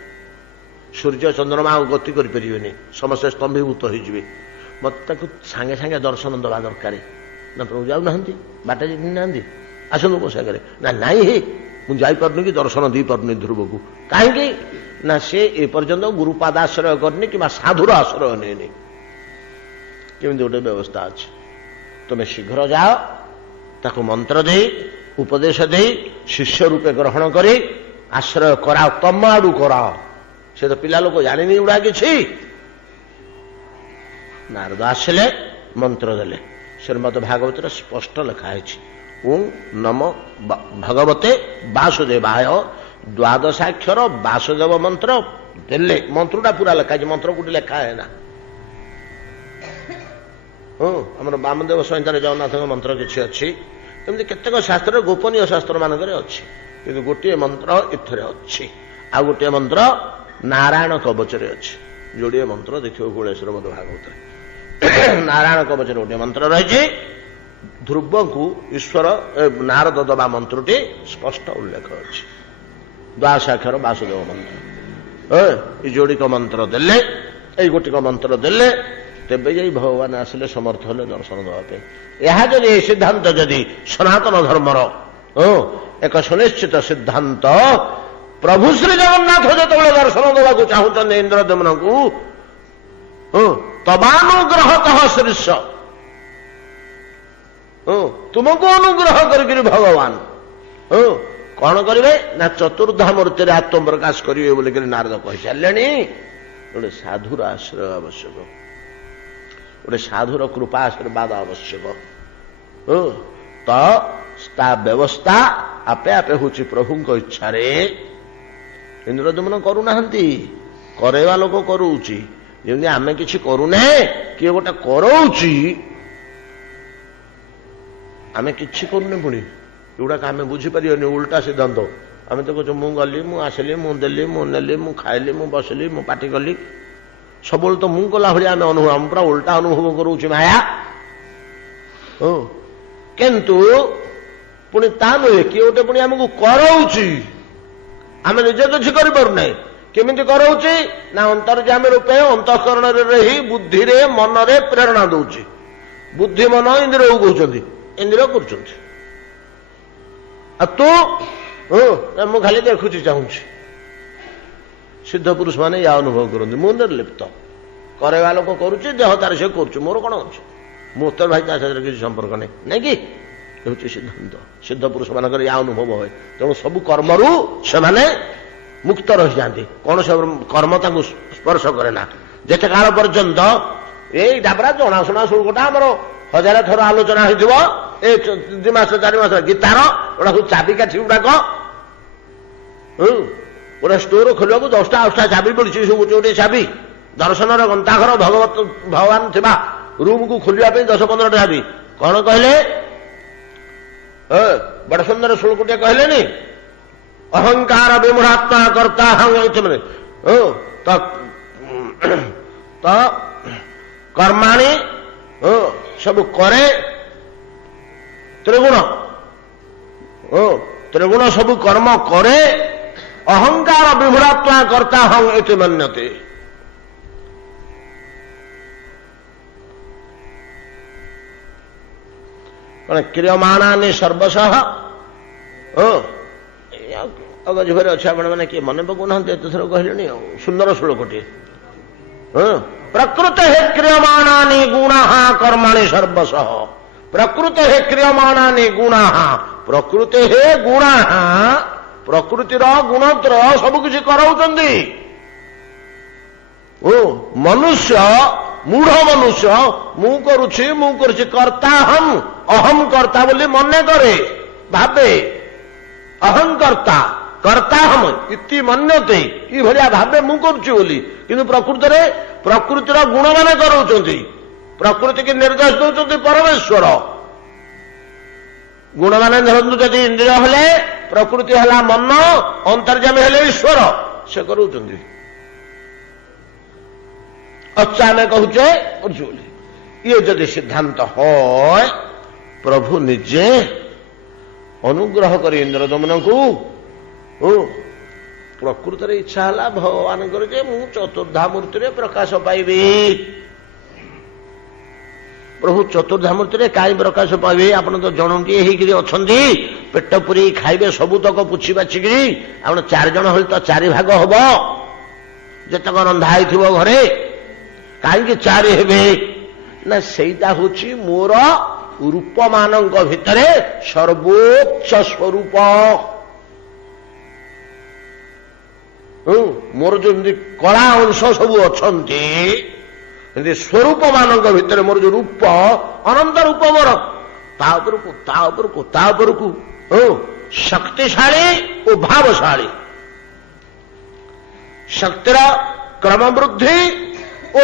ସୂର୍ଯ୍ୟ ଚନ୍ଦ୍ରମା ଆଉ ଗତି କରିପାରିବେନି, ସମସ୍ତେ ସ୍ତମ୍ଭୀଭୂତ ହୋଇଯିବେ। ମୋତେ ତାକୁ ସାଙ୍ଗେ ସାଙ୍ଗେ ଦର୍ଶନ ଦେବା ଦରକାର। ନା ପ୍ରଭୁ ଯାଉନାହାନ୍ତି, ବାଟ ନାହାନ୍ତି, ଆସନ୍ତୁ ମୋ ସାଙ୍ଗରେ। ନା ନାଇଁ ହେ, ମୁଁ ଯାଇପାରୁନି କି ଦର୍ଶନ ଦେଇପାରୁନି ଧ୍ରୁବକୁ। କାହିଁକି ନା ସେ ଏପର୍ଯ୍ୟନ୍ତ ଗୁରୁପାଦ ଆଶ୍ରୟ କରିନି କିମ୍ବା ସାଧୁର ଆଶ୍ରୟ ନେଇନି। କେମିତି ଗୋଟେ ବ୍ୟବସ୍ଥା ଅଛି, ତମେ ଶୀଘ୍ର ଯାଅ, ତାକୁ ମନ୍ତ୍ର ଦେଇ ଉପଦେଶ ଦେଇ ଶିଷ୍ୟ ରୂପେ ଗ୍ରହଣ କରି ଆଶ୍ରୟ କରାଅ, ତମ ଆଡୁ କରାଅ। ସେ ତ ପିଲା ଲୋକ ଜାଣିନି ଏଗୁଡା କିଛି। ନାରଦ ଆସିଲେ, ମନ୍ତ୍ର ଦେଲେ। ଶ୍ରୀମଦ୍ ଭାଗବତରେ ସ୍ପଷ୍ଟ ଲେଖା ହେଇଛି, ଓಂ ନମୋ ଭଗବତେ ବାସୁଦେବାୟ, 12 ବାସୁଦେବ ମନ୍ତ୍ର ଦେଲେ। ମନ୍ତ୍ରଟା ପୁରା ଲେଖା ହେଇଛି, ମନ୍ତ୍ର କୋଉଠି ଲେଖା ହେନା। ଆମର ବାମଦେବ ସଂହିତାରେ ଜଗନ୍ନାଥଙ୍କ ମନ୍ତ୍ର କିଛି ଅଛି, ଏମିତି କେତେକ ଶାସ୍ତ୍ରରେ, ଗୋପନୀୟ ଶାସ୍ତ୍ର ମାନଙ୍କରେ ଅଛି, କିନ୍ତୁ ଗୋଟିଏ ମନ୍ତ୍ର ଏଥିରେ ଅଛି। ଆଉ ଗୋଟିଏ ମନ୍ତ୍ର ନାରାୟଣ କବଚରେ ଅଛି। ଯୋଡ଼ିଏ ମନ୍ତ୍ର ଦେଖିବ ଗୋଳେ ଶ୍ରୀମଦ୍ ଭାଗବତରେ। ନାରାୟଣ କବଚରେ ଗୋଟିଏ ମନ୍ତ୍ର ରହିଛି, ଧ୍ରୁବଙ୍କୁ ଈଶ୍ୱର ନାରଦ ଦବା ମନ୍ତ୍ରଟି ସ୍ପଷ୍ଟ ଉଲ୍ଲେଖ ଅଛି। 12 ବାସୁଦେବ ମନ୍ତ୍ର। ଏଇ ଯୋଡ଼ିକ ମନ୍ତ୍ର ଦେଲେ, ଏଇ ଗୋଟିକ ମନ୍ତ୍ର ଦେଲେ, ତେବେ ଯାଇ ଭଗବାନ ଆସିଲେ ସମର୍ଥ ହେଲେ ଦର୍ଶନ ଦେବା ପାଇଁ। ଏହା ଯଦି ଏ ସିଦ୍ଧାନ୍ତ ଯଦି ସନାତନ ଧର୍ମର ଏକ ସୁନିଶ୍ଚିତ ସିଦ୍ଧାନ୍ତ, ପ୍ରଭୁ ଶ୍ରୀ ଜଗନ୍ନାଥ ଯେତେବେଳେ ଦର୍ଶନ ଦେବାକୁ ଚାହୁଁଛନ୍ତି ଇନ୍ଦ୍ରଦମନକୁ, ତବାନୁଗ୍ରହତଃ ଶୀର୍ଷ, ତୁମକୁ ଅନୁଗ୍ରହ କରିକିରି ଭଗବାନ କଣ କରିବେ ନା ଚତୁର୍ଦ୍ଧା ମୂର୍ତ୍ତିରେ ଆତ୍ମପ୍ରକାଶ କରିବେ ବୋଲିକରି ନାରଦ କହିସାରିଲେଣି। ଗୋଟେ ସାଧୁର ଆଶ୍ରୟ ଆବଶ୍ୟକ, ଗୋଟେ ସାଧୁର କୃପା ଆଶୀର୍ବାଦ ଆବଶ୍ୟକ। ତ ତା ବ୍ୟବସ୍ଥା ଆପେ ଆପେ ହଉଛି ପ୍ରଭୁଙ୍କ ଇଚ୍ଛାରେ। ଇନ୍ଦ୍ରଦମନ କରୁନାହାନ୍ତି, କରେଇବା ଲୋକ କରୁଛି। ଯେମିତି ଆମେ କିଛି କରୁନେ, କିଏ ଗୋଟେ କରଉଛି, ଆମେ କିଛି କରୁନେ। ପୁଣି ଏଗୁଡାକ ଆମେ ବୁଝିପାରିବନି, ଉଲ୍ଟା ସିଦ୍ଧାନ୍ତ। ଆମେ ତ କହୁଛୁ ମୁଁ ଗଲି, ମୁଁ ଆସିଲି, ମୁଁ ଦେଲି, ମୁଁ ନେଲି, ମୁଁ ଖାଇଲି, ମୁଁ ବସିଲି, ମୁଁ ପାଟି କଲି, ସବୁବେଳେ ତ ମୁଁ କଲା ଭଳିଆ ଆମେ ଅନୁଭବ, ଆମେ ପୁରା ଉଲ୍ଟା ଅନୁଭବ କରୁଛି ମାୟା। କିନ୍ତୁ ପୁଣି ତା ନୁହେଁ, କିଏ ଗୋଟେ ପୁଣି ଆମକୁ କରଉଛି, ଆମେ ନିଜେ କିଛି କରିପାରୁନାହିଁ। କେମିତି କରଉଛି ନା ଅନ୍ତର୍ଯାମୀ ରୂପେ ଅନ୍ତଃକରଣରେ ରହି ବୁଦ୍ଧିରେ ମନରେ ପ୍ରେରଣା ଦଉଛି। ବୁଦ୍ଧି ମନ ଇନ୍ଦ୍ରିୟକୁ କହୁଛନ୍ତି, ଇନ୍ଦ୍ରିୟ କରୁଛନ୍ତି। ଆଉ ତୁ ମୁଁ ଖାଲି ଦେଖୁଛି ଚାହୁଁଛି। ସିଦ୍ଧ ପୁରୁଷ ମାନେ ୟା ଅନୁଭବ କରନ୍ତି, ମୁଁ ନିର୍ଲିପ୍ତ। କରେଇବା ଲୋକ କରୁଛି, ଦେହ ତାର ସେ କରୁଛି, ମୋର କଣ ଅଛି, ମୁଁ ଉତ୍ତର ଭାଇ ତା ସାଥିରେ କିଛି ସମ୍ପର୍କ ନାହିଁ, ନାଇଁ କି? ହେଉଛି ସିଦ୍ଧାନ୍ତ। ସିଦ୍ଧ ପୁରୁଷ ମାନଙ୍କର ୟା ଅନୁଭବ ହୁଏ। ତେଣୁ ସବୁ କର୍ମରୁ ସେମାନେ ମୁକ୍ତ ରହିଯାନ୍ତି, କୌଣସି କର୍ମ ତାଙ୍କୁ ସ୍ପର୍ଶ କରେ ନା। ଯେତେ କାଳ ପର୍ଯ୍ୟନ୍ତ ଏଇ ଡାବରା ଜଣାଶୁଣା ଶୁଳ୍କଟା ଆମର 1000 ଥର ଆଲୋଚନା ହେଇଥିବ, ଏ 2 ମାସ 4 ମାସ ଗୀତାର ଗୁଡା ସବୁ ଚାବିକାଠି ଗୁଡାକ, ଗୋଟେ ଷ୍ଟୋର ଖୋଲିବାକୁ 10ଟା 8ଟା ଚାବି ପଡିଛି, ସବୁ ଗୋଟେ ଗୋଟେ ଚାବି। ଦର୍ଶନର ଗନ୍ତାଘର ଭଗବାନ ଥିବା ରୁମକୁ ଖୋଲିବା ପାଇଁ 10-15ଟା ଚାବି। କଣ କହିଲେ? ବଡ ସୁନ୍ଦର ଶ୍ଲୋକଟିଏ କହିଲେନି, ଅହଙ୍କାର ବିମୂଢାତ୍ମା କର୍ତ୍ତା ମାନେ ତ କର୍ମାଣୀ ସବୁ କରେ ତ୍ରିଗୁଣ, ତ୍ରିଗୁଣ ସବୁ କର୍ମ କରେ, ଅହଙ୍କାର ବିମୂଢାତ୍ମା କର୍ତ୍ତା ହଂ ଇତି ମନ୍ୟତେ। କ୍ରିୟମାଣାନି ସର୍ବଶଃ। ଅଗଜିଭରେ ଅଛି, ଆପଣ ମାନେ କିଏ ମନେ ପକାଉନାହାନ୍ତି, ଏତେଥର କହିଲେଣି। ଆଉ ସୁନ୍ଦର ଶ୍ଲୋକଟିଏ। ପ୍ରକୃତ ହେ କ୍ରିୟମାଣାନି ଗୁଣାଃ କର୍ମାଣି ସର୍ବଶଃ। ପ୍ରକୃତ ହେ କ୍ରିୟମାଣାନି ଗୁଣାଃ, ପ୍ରକୃତି ହେ ଗୁଣାଃ, ପ୍ରକୃତିର ଗୁଣତ୍ରୟ ସବୁ କିଛି କରାଉଛନ୍ତି। ମନୁଷ୍ୟ मूढ़ मनुष्य मु करुछि कर्ता अहम कर्ता बोली मन करे भावे अहंकर्ता कर्ता हम इति मन्यते ई भलिया भावे मु करुछि बोली किंतु प्रकृतिर गुण माने कराउछन्ति प्रकृति की निर्देश दौरान परमेश्वर गुण माने धरतु यदि इंद्रिय हेले प्रकृति है मन अंतर्जामी हेले ईश्वर से कराउछन्ति अच्छा आम कहूचे ये जदि सिद्धांत है प्रभु निजे अनुग्रह कर इंद्रदमन को प्रकृत इच्छा है भगवान जे मु चतुर्धा मूर्ति प्रकाश पाइबी प्रभु चतुर्धा मूर्ति कहीं प्रकाश पाइबे आप तो जणटी होती पेट पूरी खाइबे सबूतक पुछि बाछिकी आप 4 जन हो तो 4 भाग हम जितक रंधा हो घरे कहीं 4 हेबे ना सेटा हूँ मोर रूप मान भितर सर्वोच्च स्वरूप मोर जो कला अंश सब अच्छा स्वरूप मान भितर मोर जो रूप अनंत रूप मोर तापरकू शक्तिशाली और भावशाली शक्तिर क्रम वृद्धि ओ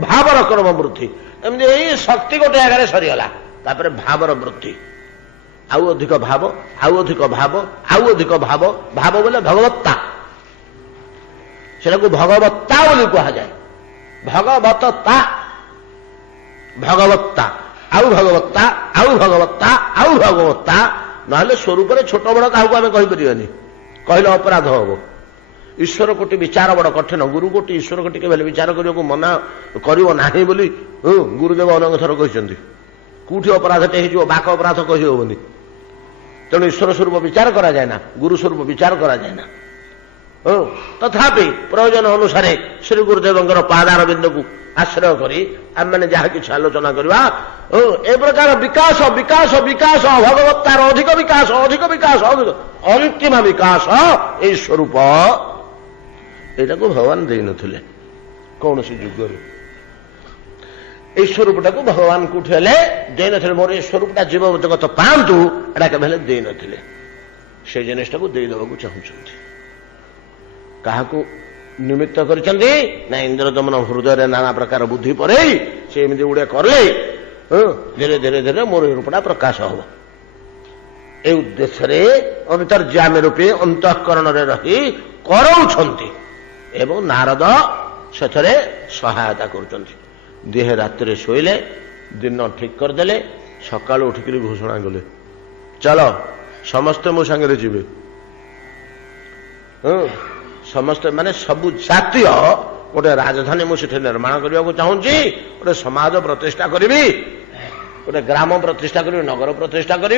भावर क्रम वृद्धि एमती शक्ति गोटे जगह सरीगला तापर भावर वृद्धि आउ अधिक भाव आउ अधिक भाव आउ अधिक भाव भाव बोले भगवत्ता सेटा भगवत्ता बोली कहा जाए भगवत्ता भगवत्ता आउ भगवत्ता आउ भगवत्ता आउ भगवत्ता ना स्वरूप छोट बड़ क्या आम कहीपरि कहले अपराध हम ईश्वर कोटि विचार बड़ कठिन गुरु कोटि ईश्वर कोटि के विचार करने को मना करना बोली गुरुदेव अनेक थर कहते कौटी अपराधटे हो बाक अपराध कही हेनी तेणु ईश्वर स्वरूप विचार करा जाए ना गुरु स्वरूप विचार करा जाए ना तथापि प्रयोजन अनुसार श्री गुरुदेव पादार बिंदु को आश्रय करी आम मैंने जहाँ किसी आलोचना करवा ए प्रकार विकास विकास विकास भगवत्तार अधिक विकास अधिक विकास अंतिम विकास ये स्वरूप यहाँ को भगवान दे नथिले कौन सी जुगर ये स्वरूपटा को भगवान कौटे दे नथिले मोर ये स्वरूपटा जीव जगत पांतु एटा केबे दे नथिले से जिनिसटा को दे देबा को चाहूछन्ति काहाकू निमित्त करछन्ति ना इंद्रदमन हृदय नाना प्रकार बुद्धि परे से एमती गुड़े करले धीरे धीरे धीरे मोर रूपटा प्रकाश हम ए उद्देश्य अंतर्जामी रूपे अंतःकरण रही कराउछन्ति एवं नारद सेथरे सहायता करुछन्ति देह रात्रि शोइले दिन ठीक करदेले सकाळ उठिक घोषणा गले चलो समस्ते मो सांगे जीवे समस्ते माने सबु जातीय गोटे राजधानी मुझे निर्माण करने को चाहूँगी गोटे समाज प्रतिष्ठा करी गोटे ग्राम प्रतिष्ठा करी नगर प्रतिष्ठा करी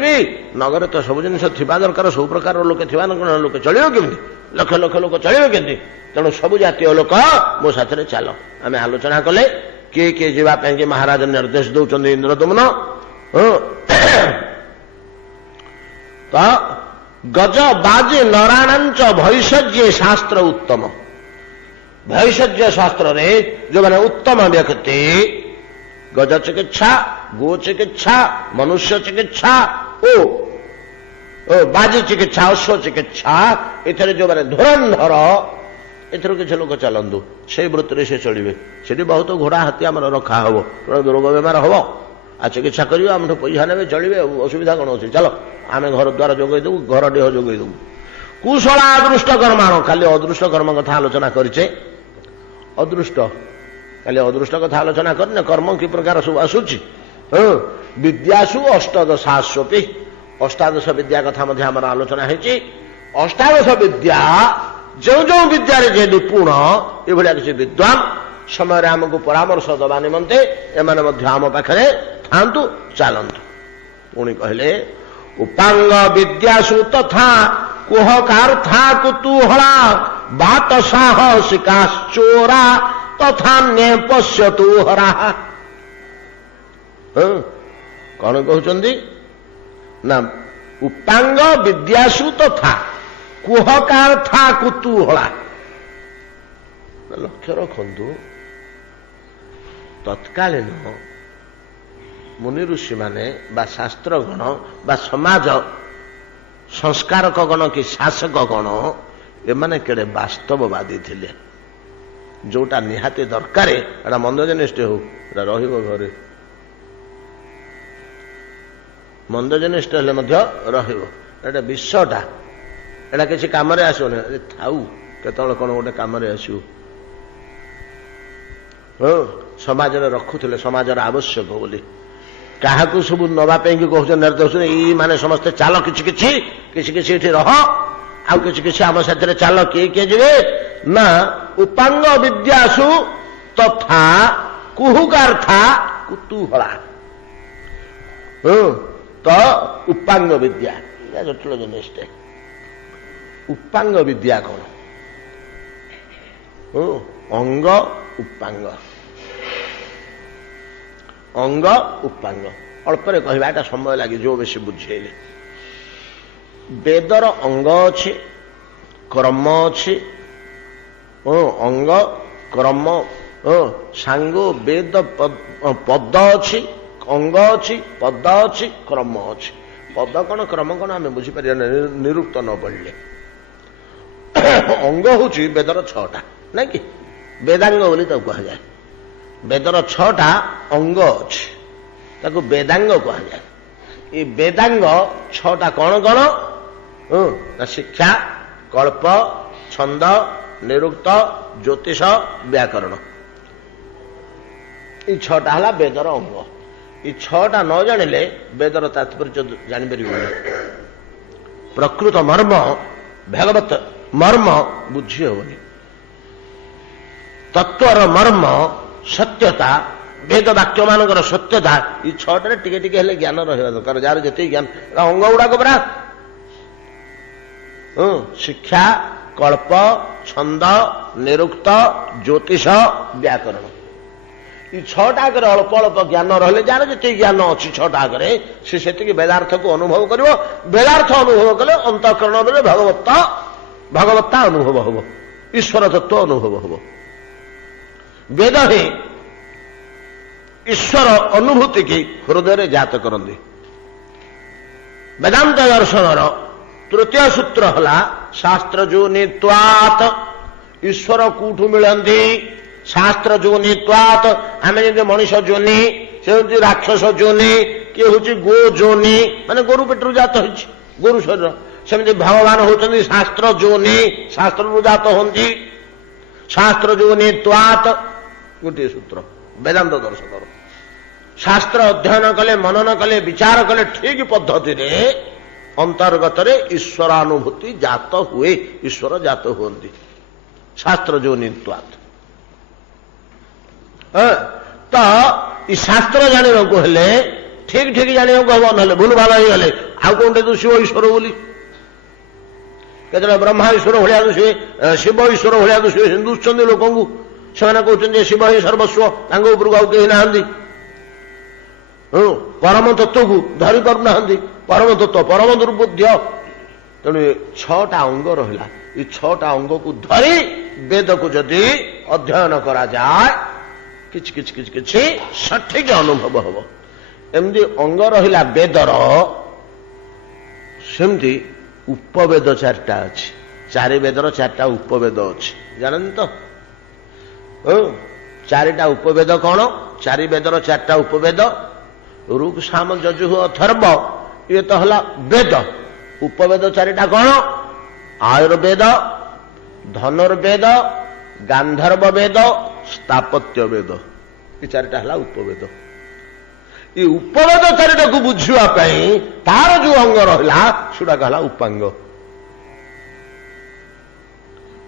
नगर तो सब जिन दरकार सब प्रकार लोके लोके चलो केमी लक्ष लक्ष लोक चलो केमी तेणु सबु जातीय लोक मो साथ चल आम आलोचना कले किए किए जावाई महाराज निर्देश दौरान इंद्रदमन तो गज बाजी नराणांच भैषज्य शास्त्र उत्तम भैषज्य शास्त्र रे जो मैंने उत्तम व्यक्ति गज चिकित्सा गो चिकित्सा मनुष्य चिकित्सा ओ बाजी चिकित्सा अश्व चिकित्सा इधर जो मैंने धुरंधर एथर किसी लोक चलतु से वृत्ति से चलिए से बहुत घोड़ा हाथी आम रखा हम रोग बेमार हम आ चिकित्सा करेंगे आम पैसा ने चलिए असुविधा कौन अच्छी चलो आम घर द्वार जोगे देवु घर देह जोगे देवु कुशल अदृष्ट कर्माण खाली अदृष्ट कर्म कथा आलोचना करे अदृष्ट खाली अदृष्ट कथा आलोचना करने कर्म कि प्रकार सब आसूची विद्यासु अष्टादशास्वपी अष्टादश विद्या कथा मध्य आम आलोचना है अष्टादश विद्या जो जो विद्या जे निपुण ये किसी विद्वान समय आमको परामर्श दवा निमंते एमाने मध्य आम पाखे थांतु चलतु पुणी कहले उपांग विद्यासु तथा कुहकार्था कुतूहला बात साहसिकाश्चोरा तथा ने पश्यतु हरा कौन कहते ना उपांग विद्यासु तथा कुहकार्था कुतूहला लक्ष्य रखु ତତ୍କାଳୀନ ମୁନି ଋଷି ମାନେ ବା ଶାସ୍ତ୍ରଗଣ ବା ସମାଜ ସଂସ୍କାରକ ଗଣ କି ଶାସକ ଗଣ ଏମାନେ କେଡ଼େ ବାସ୍ତବବାଦୀ ଥିଲେ। ଯୋଉଟା ନିହାତି ଦରକାର ଏଟା ମନ୍ଦ ଜିନିଷଟେ ହଉ ଏଟା ରହିବ ଘରେ, ମନ୍ଦ ଜିନିଷଟେ ହେଲେ ମଧ୍ୟ ରହିବ। ଏଟା ବିଷଟା ଏଟା କିଛି କାମରେ ଆସିବନି, ଥାଉ କେତେବେଳେ କଣ ଗୋଟେ କାମରେ ଆସିବ। ସମାଜରେ ରଖୁଥିଲେ ସମାଜର ଆବଶ୍ୟକ ବୋଲି। କାହାକୁ ସବୁ ନବା ପାଇଁ କି କହୁଛନ୍ତି ନିର୍ଦ୍ଦେଶରେ ଏଇ ମାନେ ସମସ୍ତେ ଚାଲ କିଛି କିଛି କିଛି କିଛି ଏଠି ରହ, ଆଉ କିଛି କିଛି ଆମ ସାଥିରେ ଚାଲ। କିଏ କିଏ ଯିବେ ନା ଉପାଙ୍ଗ ବିଦ୍ୟାସୁ ତଥା କୁହୁକାର୍ଥା କୁତୁହଳା। ତ ଉପାଙ୍ଗ ବିଦ୍ୟା ଜଟିଳ ଜିନିଷଟେ। ଉପାଙ୍ଗ ବିଦ୍ୟା କଣ? ଅଙ୍ଗ ଉପାଙ୍ଗ, ଅଙ୍ଗ ଉପାଙ୍ଗ ଅଳ୍ପରେ କହିବା, ଏଟା ସମୟ ଲାଗିଯିବ ବେଶୀ ବୁଝେଇଲେ। ବେଦର ଅଙ୍ଗ ଅଛି, କ୍ରମ ଅଛି। ଅଙ୍ଗ କ୍ରମ ସାଙ୍ଗ ବେଦ ପଦ ଅଛି, ଅଙ୍ଗ ଅଛି, ପଦ ଅଛି, କ୍ରମ ଅଛି। ପଦ କଣ କ୍ରମ କଣ ଆମେ ବୁଝିପାରିବା ନିରୁକ୍ତ ନ ପଢିଲେ। ଅଙ୍ଗ ହଉଛି ବେଦର 6ଟା, ନାଇଁ କି? ବେଦାଙ୍ଗ ବୋଲି ତାକୁ କୁହାଯାଏ। ବେଦର 6ଟା ଅଙ୍ଗ ଅଛି, ତାକୁ ବେଦାଙ୍ଗ କୁହାଯାଏ। ଏ ବେଦାଙ୍ଗ 6ଟା କଣ କଣ? ନା ଶିକ୍ଷା, କଳ୍ପ, ଛନ୍ଦ, ନିରୁକ୍ତ, ଜ୍ୟୋତିଷ, ବ୍ୟାକରଣ। ଏଇ 6ଟା ହେଲା ବେଦର ଅଙ୍ଗ। ଏଇ 6ଟା ନ ଜାଣିଲେ ବେଦର ତାତ୍ପର୍ଯ୍ୟ ଜାଣିପାରିବନି। ପ୍ରକୃତ ମର୍ମ ଭାଗବତ ମର୍ମ ବୁଝି ହେବନି। ତତ୍ଵର ମର୍ମ ସତ୍ୟତା, ବେଦ ବାକ୍ୟ ମାନଙ୍କର ସତ୍ୟତା, ଏଇ 6ଟାରେ ଟିକେ ଟିକେ ହେଲେ ଜ୍ଞାନ ରହିବା ଦରକାର। ଯାହାର ଯେତିକି ଜ୍ଞାନ, ଅଙ୍ଗ ଗୁଡାକ ପରା ଶିକ୍ଷା, କଳ୍ପ, ଛନ୍ଦ, ନିରୁକ୍ତ, ଜ୍ୟୋତିଷ, ବ୍ୟାକରଣ। ଏଇ 6ଟା ଆଗରେ ଅଳ୍ପ ଅଳ୍ପ ଜ୍ଞାନ ରହିଲେ, ଯାହାର ଯେତିକି ଜ୍ଞାନ ଅଛି 6ଟା ଆଗରେ, ସେ ସେତିକି ବେଦାର୍ଥକୁ ଅନୁଭବ କରିବ। ବେଦାର୍ଥ ଅନୁଭବ କଲେ ଅନ୍ତଃକରଣରେ ଭଗବତ୍ତା ଅନୁଭବ ହବ, ଈଶ୍ୱର ତତ୍ଵ ଅନୁଭବ ହବ। ବେଦ ହିଁ ଈଶ୍ୱର ଅନୁଭୂତି କି ହୃଦୟରେ ଜାତ କରନ୍ତି। ବେଦାନ୍ତ ଦର୍ଶନର ତୃତୀୟ ସୂତ୍ର ହେଲା ଶାସ୍ତ୍ର ଯୋନିତ୍ୱାତ୍। ଈଶ୍ୱର କୋଉଠୁ ମିଳନ୍ତି? ଶାସ୍ତ୍ର ଯୋନିତ୍ୱାତ୍। ଆମେ ଯେମିତି ମଣିଷ ଯୋନି, ସେ ହଉଛି ରାକ୍ଷସ ଯୋନି, କିଏ ହଉଛି ଗୋ ଯୋନି, ମାନେ ଗୋରୁ ପେଟରୁ ଜାତ ହେଇଛି, ଗୋରୁ ଶରୀର। ସେମିତି ଭଗବାନ ହଉଛନ୍ତି ଶାସ୍ତ୍ର ଯୋନି, ଶାସ୍ତ୍ରରୁ ଜାତ ହୁଅନ୍ତି। ଶାସ୍ତ୍ର ଯୋନିତ୍ୱାତ୍ ଗୋଟିଏ ସୂତ୍ର ବେଦାନ୍ତ ଦର୍ଶନର। ଶାସ୍ତ୍ର ଅଧ୍ୟୟନ କଲେ, ମନନ କଲେ, ବିଚାର କଲେ ଠିକ ପଦ୍ଧତିରେ ଅନ୍ତର୍ଗତରେ ଈଶ୍ୱରାନୁଭୂତି ଜାତ ହୁଏ, ଈଶ୍ୱର ଜାତ ହୁଅନ୍ତି। ଶାସ୍ତ୍ର ଯୋନିତ୍ୱାତ୍। ତ ଏ ଶାସ୍ତ୍ର ଜାଣିବାକୁ ହେଲେ ଠିକ ଠିକ ଜାଣିବାକୁ ହବ, ନହେଲେ ଭୁଲ ଭାଲ ହେଇଗଲେ ଆଉ କୋଉଠି ଦୋଷିବ ଈଶ୍ୱର ବୋଲି। କେତେବେଳେ ବ୍ରହ୍ମା ଈଶ୍ୱର ଭଳିଆ ଦୋଷିବେ, ଶିବ ଈଶ୍ୱର ଭଳିଆ ଦୋଷିବେ, ସେ ଦୁଷୁଛନ୍ତି ଲୋକଙ୍କୁ। ସେମାନେ କହୁଛନ୍ତି ଯେ ଶିବ ହିଁ ସର୍ବସ୍ୱ, ତାଙ୍କ ଉପରକୁ ଆଉ କେହି ନାହାନ୍ତି। ପରମ ତତ୍ଵକୁ ଧରି ପାରୁନାହାନ୍ତି, ପରମ ତତ୍ଵ ପରମ ଦୁର୍ବୁଦ୍ଧ। ତେଣୁ 6ଟା ଅଙ୍ଗ ରହିଲା। ଏ 6ଟା ଅଙ୍ଗକୁ ଧରି ବେଦକୁ ଯଦି ଅଧ୍ୟୟନ କରାଯାଏ, କିଛି କିଛି କିଛି କିଛି ସଠିକ ଅନୁଭବ ହବ। ଏମିତି ଅଙ୍ଗ ରହିଲା ବେଦର, ସେମିତି ଉପବେଦ 4ଟା ଅଛି। 4 ବେଦର 4ଟା ଉପବେଦ ଅଛି, ଜାଣନ୍ତି ତ? 4ଟା ଉପବେଦ କଣ? 4 ବେଦର 4ଟା ଉପବେଦ। ଋକ୍ ସାମ ଯଜୁଃ ଅଥର୍ବ, ଇଏ ତ ହେଲା ବେଦ। ଉପବେଦ 4ଟା କଣ? ଆୟୁର୍ବେଦ, ଧନୁର୍ବେଦ, ଗାନ୍ଧର୍ବ ବେଦ, ସ୍ଥାପତ୍ୟ ବେଦ। ଏ 4ଟା ହେଲା ଉପବେଦ। ଏ ଉପବେଦ 4ଟାକୁ ବୁଝିବା ପାଇଁ ତାର ଯୋଉ ଅଙ୍ଗ ରହିଲା ସେଗୁଡାକ ହେଲା ଉପାଙ୍ଗ।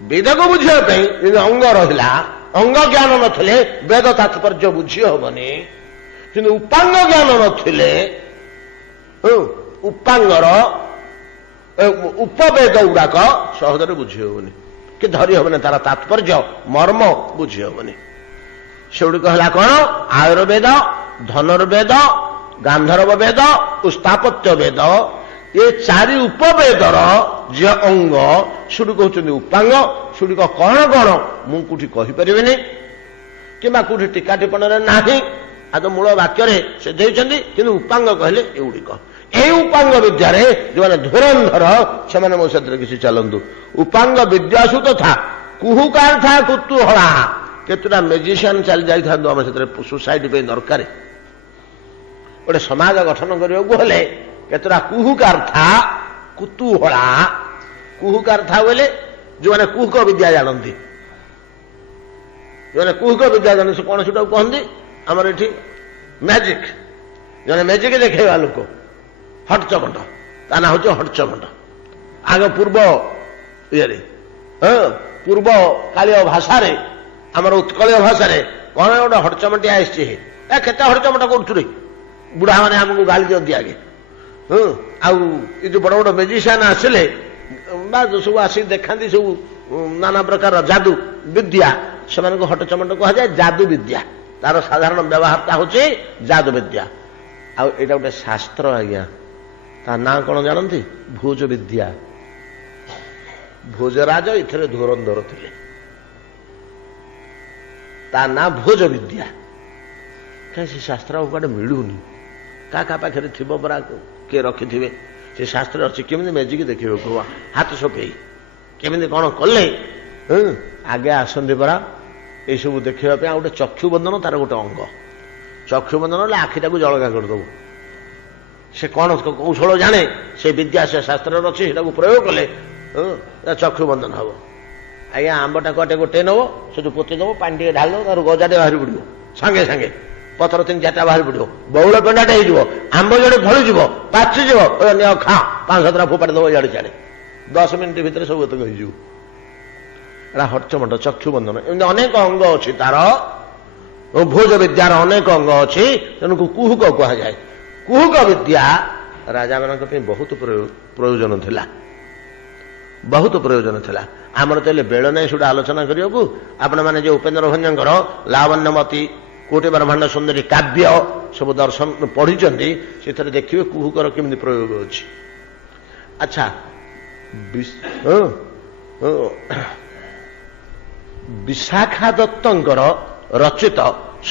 ବେଦକୁ ବୁଝିବା ପାଇଁ ଅଙ୍ଗ ରହିଲା, ଅଙ୍ଗ ଜ୍ଞାନ ନଥିଲେ ବେଦ ତାତ୍ପର୍ଯ୍ୟ ବୁଝି ହବନି। କିନ୍ତୁ ଉପାଙ୍ଗ ଜ୍ଞାନ ନଥିଲେ ଉପାଙ୍ଗର ଉପବେଦ ଗୁଡାକ ସହଜରେ ବୁଝି ହବନି, କି ଧରି ହବନି, ତାର ତାତ୍ପର୍ଯ୍ୟ ମର୍ମ ବୁଝି ହବନି। ସେଗୁଡିକ ହେଲା କଣ? ଆୟୁର୍ବେଦ, ଧନୁର୍ବେଦ, ଗାନ୍ଧର୍ବ ବେଦ ଓ ସ୍ଥାପତ୍ୟ ବେଦ। ଏ 4 ଉପବେଦର ଯେ ଅଙ୍ଗ ସେଗୁଡ଼ିକ ହଉଛନ୍ତି ଉପାଙ୍ଗ। ସେଗୁଡ଼ିକ କଣ କଣ ମୁଁ କୋଉଠି କହିପାରିବିନି। କିମ୍ବା କୋଉଠି ଟୀକା ଟିପ୍ପଣୀରେ ନାହିଁ। ଆଉ ତ ମୂଳ ବାକ୍ୟରେ ସେ ଦେଇଛନ୍ତି, କିନ୍ତୁ ଉପାଙ୍ଗ କହିଲେ ଏଗୁଡିକ। এই উপাঙ্গ বিদ্যারে যে ধুরন্ধর সেমানে মো সাথে কিছু চালন্তু। উপাঙ্গ বিদ্যাসু তথা কুহুকার থা কুতুহলা কেতুটা ম্যাজিশিয়ান চালি যাই থাকতো আমার সাথে সোসাইটি পাই দরকার। গোটে সমাজ গঠন କରିବାକୁ হলে কেতুটা কুহুকার থা কুতুহলা। কুহুকার থা বলে যে কুহুক বিদ্যা জাଣନ୍ତି, যে কুহুକ ବିଦ୍ୟା ଜାଣନ୍ତି ସେ କଣ ସେଟାକୁ କହନ୍ତି ଆମର ଏଠି ମ୍ୟାଜିକ। ଜଣେ ମ୍ୟାଜିକ ଦେଖେଇବା ଲୋକ ହଟଚମଟ, ତା ନାଁ ହଉଛି ହଟଚମଟ। ଆଗ ପୂର୍ବ ଇଏରେ ପୂର୍ବ କାଳୀୟ ଭାଷାରେ ଆମର ଉତ୍କଳୀୟ ଭାଷାରେ କଣ ଗୋଟେ ହଟଚମଟିଆ ଆସିଛି, କେତେ ହଟଚମଟ କରୁଛୁ ରେ, ବୁଢା ମାନେ ଆମକୁ ଗାଳି ଦିଅନ୍ତି ଆଗେ। ଆଉ ଏ ଯୋଉ ବଡ ବଡ ମ୍ୟାଜିସିଆନ ଆସିଲେ ବା ସବୁ ଆସିକି ଦେଖାନ୍ତି ସବୁ ନାନା ପ୍ରକାର ଯାଦୁ ବିଦ୍ୟା, ସେମାନଙ୍କୁ ହଟଚମଟ କୁହାଯାଏ। ଯାଦୁ ବିଦ୍ୟା ତାର ସାଧାରଣ ବ୍ୟବହାରଟା ହଉଛି ଯାଦୁ ବିଦ୍ୟା। ଆଉ ଏଇଟା ଗୋଟେ ଶାସ୍ତ୍ର ଆଜ୍ଞା, ତା ନାଁ କଣ ଜାଣନ୍ତି? ଭୋଜ ବିଦ୍ୟା। ଭୋଜରାଜ ଏଥିରେ ଧୁରନ୍ଧର ଥିଲେ, ତା ନାଁ ଭୋଜ ବିଦ୍ୟା। କାହିଁ ସେ ଶାସ୍ତ୍ର ଆଉ କୁଆଡେ ମିଳୁନି, କାହା ପାଖରେ ଥିବ ପରା, କିଏ ରଖିଥିବେ ସେ ଶାସ୍ତ୍ରରେ ଅଛି। କେମିତି ମ୍ୟାଜିକ ଦେଖିବେ କୁହ, ହାତ ସଫେଇ କେମିତି କଣ କଲେ ଆଗେ ଆସନ୍ତି ପରା ଏଇସବୁ ଦେଖିବା ପାଇଁ। ଆଉ ଗୋଟେ ଚକ୍ଷୁ ବନ୍ଧନ ତାର ଗୋଟେ ଅଙ୍ଗ। ଚକ୍ଷୁ ବନ୍ଧନ ହେଲେ ଆଖିଟାକୁ ଜଳକା କରିଦେବ। ସେ କଣ କୌଶଳ ଜାଣେ, ସେ ବିଦ୍ୟା ସେ ଶାସ୍ତ୍ରରେ ଅଛି, ସେଟାକୁ ପ୍ରୟୋଗ କଲେ ଚକ୍ଷୁ ବନ୍ଧନ ହବ। ଆଜ୍ଞା ଆମ୍ବଟାକୁ ଗୋଟେ ନେବ, ସେଠୁ ପୋତି ଦେବ, ପାଣି ଟିକେ ଢାଳିଦେବ, ତାର ଗଜାଟେ ବାହାରି ପଡିବ ସାଙ୍ଗେ ସାଙ୍ଗେ, ପଥର 3-4ଟା ବାହାରି ପଡିବ, ବଉଳ ପେଣ୍ଡାଟେ ହେଇଯିବ, ଆମ୍ବ ଯୋଡେ ଫଳିଯିବ, ପାଚିଯିବ, ନିଅ ଖା, 5-7ଟା ଫୋପାଡ଼ି ଦେବ ଇଆଡେ ସିଆଡେ, 10 ମିନିଟ୍ ଭିତରେ ସବୁ ଏତକ ହେଇଯିବ। ଏଟା ହଟଚମଟ, ଚକ୍ଷୁ ବନ୍ଧନ, ଏମିତି ଅନେକ ଅଙ୍ଗ ଅଛି ତାର। ଭୋଜ ବିଦ୍ୟାର ଅନେକ ଅଙ୍ଗ ଅଛି, ତେଣୁ କୁହୁକ କୁହାଯାଏ। କୁହୁକ ବିଦ୍ୟା ରାଜାମାନଙ୍କ ପାଇଁ ବହୁତ ପ୍ରୟୋଜନ ଥିଲା, ବହୁତ ପ୍ରୟୋଜନ ଥିଲା। ଆମର ତ ହେଲେ ବେଳ ନାହିଁ ସେଟା ଆଲୋଚନା କରିବାକୁ। ଆପଣମାନେ ଯେ ଉପେନ୍ଦ୍ର ଭଞ୍ଜଙ୍କର ଲାବଣ୍ୟମତୀ, କୋଟି ବ୍ରହ୍ମାଣ୍ଡ ସୁନ୍ଦରୀ କାବ୍ୟ ସବୁ ଦର୍ଶନ ପଢିଛନ୍ତି, ସେଥିରେ ଦେଖିବେ କୁହୁକର କେମିତି ପ୍ରୟୋଗ ଅଛି। ଆଚ୍ଛା, ବିଶାଖା ଦତ୍ତଙ୍କର ରଚିତ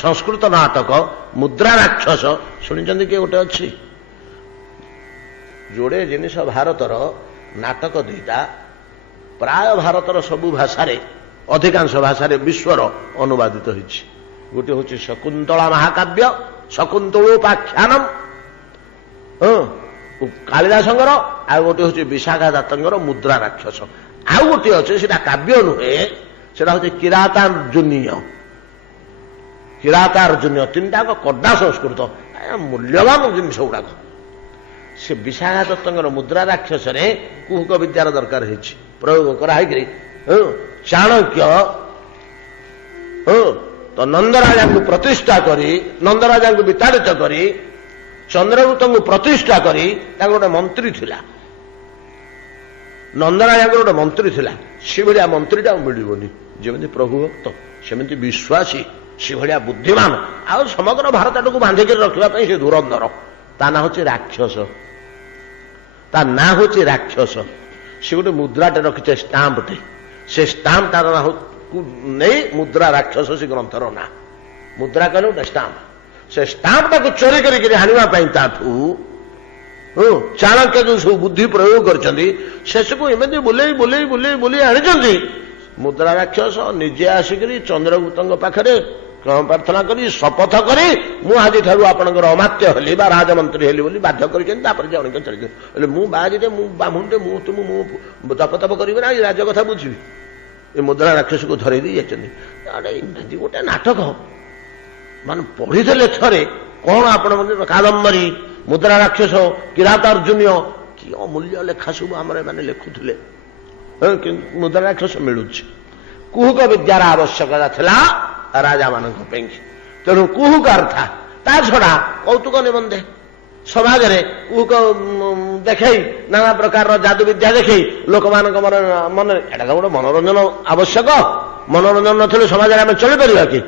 ସଂସ୍କୃତ ନାଟକ ମୁଦ୍ରା ରାକ୍ଷସ ଶୁଣିଛନ୍ତି କି? ଗୋଟେ ଅଛି ଯୋଡେ ଜିନିଷ ଭାରତର ନାଟକ ଦିଟା, ପ୍ରାୟ ଭାରତର ସବୁ ଭାଷାରେ, ଅଧିକାଂଶ ଭାଷାରେ ବିଶ୍ୱର ଅନୁବାଦିତ ହୋଇଛି। ଗୋଟେ ହଉଛି ଶକୁନ୍ତଳା ମହାକାବ୍ୟ, ଶକୁନ୍ତଳୋପାଖ୍ୟାନମ କାଳିଦାସଙ୍କର, ଆଉ ଗୋଟେ ହଉଛି ବିଶାଖା ଦତ୍ତଙ୍କର ମୁଦ୍ରା ରାକ୍ଷସ। ଆଉ ଗୋଟେ ଅଛି ସେଟା କାବ୍ୟ ନୁହେଁ, ସେଟା ହଉଛି କିରାତାର୍ଜୁନୀୟ। କିରାତାର୍ଜୁନୀୟ ତିନିଟାକ କଡା ସଂସ୍କୃତ, ମୂଲ୍ୟବାନ ଜିନିଷ ଗୁଡାକ। ସେ ବିଶାଖା ଦତ୍ତଙ୍କର ମୁଦ୍ରା ରାକ୍ଷସରେ କୁହୁକ ବିଦ୍ୟାର ଦରକାର ହେଇଛି, ପ୍ରୟୋଗ କରାହେଇକିରି ଚାଣକ୍ୟ ତ ନନ୍ଦରାଜାଙ୍କୁ ପ୍ରତିଷ୍ଠା କରି, ନନ୍ଦରାଜାଙ୍କୁ ବିତାଡ଼ିତ କରି, ଚନ୍ଦ୍ରଗୁପ୍ତଙ୍କୁ ପ୍ରତିଷ୍ଠା କରି, ତାଙ୍କର ଗୋଟେ ମନ୍ତ୍ରୀ ଥିଲା, ନନ୍ଦରାଜାଙ୍କର ଗୋଟେ ମନ୍ତ୍ରୀ ଥିଲା। ସେଭଳିଆ ମନ୍ତ୍ରୀଟା ଆଉ ମିଳିବନି, ଯେମିତି ପ୍ରଭୁ ଭକ୍ତ ସେମିତି ବିଶ୍ୱାସୀ, ସେଭଳିଆ ବୁଦ୍ଧିମାନ, ଆଉ ସମଗ୍ର ଭାରତଟାକୁ ବାନ୍ଧିକରି ରଖିବା ପାଇଁ ସେ ଧୁରନ୍ଧର। ତା ନାଁ ହଉଛି ରାକ୍ଷସ, ତା ନାଁ ହଉଛି ରାକ୍ଷସ। ସେ ଗୋଟେ ମୁଦ୍ରାଟେ ରଖିছে, ଷ୍ଟାମ୍ପଟେ, ସେ ଷ୍ଟାମ୍ପ ତାର ନାଁକୁ ନେଇ ମୁଦ୍ରା ରାକ୍ଷସ ସେ ଗ୍ରନ୍ଥର ନାଁ। ମୁଦ୍ରା କହିଲେ ଗୋଟେ ଷ୍ଟାମ୍ପ। ସେ ଷ୍ଟାମ୍ପଟାକୁ ଚୋରି କରିକି ଆଣିବା ପାଇଁ ତାଠୁ ଚାଣକ୍ୟ ଯୋଉ ସବୁ ବୁଦ୍ଧି ପ୍ରୟୋଗ କରିଛନ୍ତି, ଶେଷକୁ ଏମିତି ବୁଲେଇ ବୁଲେଇ ବୁଲେଇ ବୁଲେଇ ଆଣିଛନ୍ତି। ମୁଦ୍ରା ରାକ୍ଷସ ନିଜେ ଆସିକରି ଚନ୍ଦ୍ରଗୁପ୍ତଙ୍କ ପାଖରେ ପ୍ରାର୍ଥନା କରି ଶପଥ କରି, ମୁଁ ଆଜିଠାରୁ ଆପଣଙ୍କର ଅମାତ୍ୟ ହେଲି ବା ରାଜମନ୍ତ୍ରୀ ହେଲି ବୋଲି ବାଧ୍ୟ କରିଛନ୍ତି। ତାପରେ ଜଣକ ଚାଲିଛନ୍ତି, ହେଲେ ମୁଁ ବାଜିଟେ, ମୁଁ ବାମୁଣଟେ, ମୁଁ ଜପତପ କରିବି ନା, ଏ ରାଜ କଥା ବୁଝିବି। ଏ ମୁଦ୍ରା ରାକ୍ଷସକୁ ଧରେଇ ଦେଇ ଯାଇଛନ୍ତି। ଇଂରାଜୀ ଗୋଟେ ନାଟକ ମାନେ ପଢିଦେଲେ ଥରେ, କଣ ଆପଣ କାଦମ୍ବରୀ, ମୁଦ୍ରା ରାକ୍ଷସ, କିରାତାର୍ଜୁନୀୟ, କି ଅମୂଲ୍ୟ ଲେଖା ସବୁ ଆମର ଏମାନେ ଲେଖୁଥିଲେ। ମୁଦ୍ରା ରାକ୍ଷସ ମିଳୁଛି। କୁହୁକ ବିଦ୍ୟାର ଆବଶ୍ୟକତା ଥିଲା ରାଜାମାନଙ୍କ ପାଇଁ, ତେଣୁ କୁହୁକ ଅର୍ଥ। ତା ଛଡା କୌତୁକ ନିମନ୍ତେ ସମାଜରେ କୁହୁକ ଦେଖେଇ, ନାନା ପ୍ରକାରର ଯାଦୁ ବିଦ୍ୟା ଦେଖେଇ ଲୋକମାନଙ୍କ ମନରେ, ଏଟା ତ ଗୋଟେ ମନୋରଞ୍ଜନ ଆବଶ୍ୟକ। ମନୋରଞ୍ଜନ ନଥିଲେ ସମାଜରେ ଆମେ ଚଳିପାରିବା କି?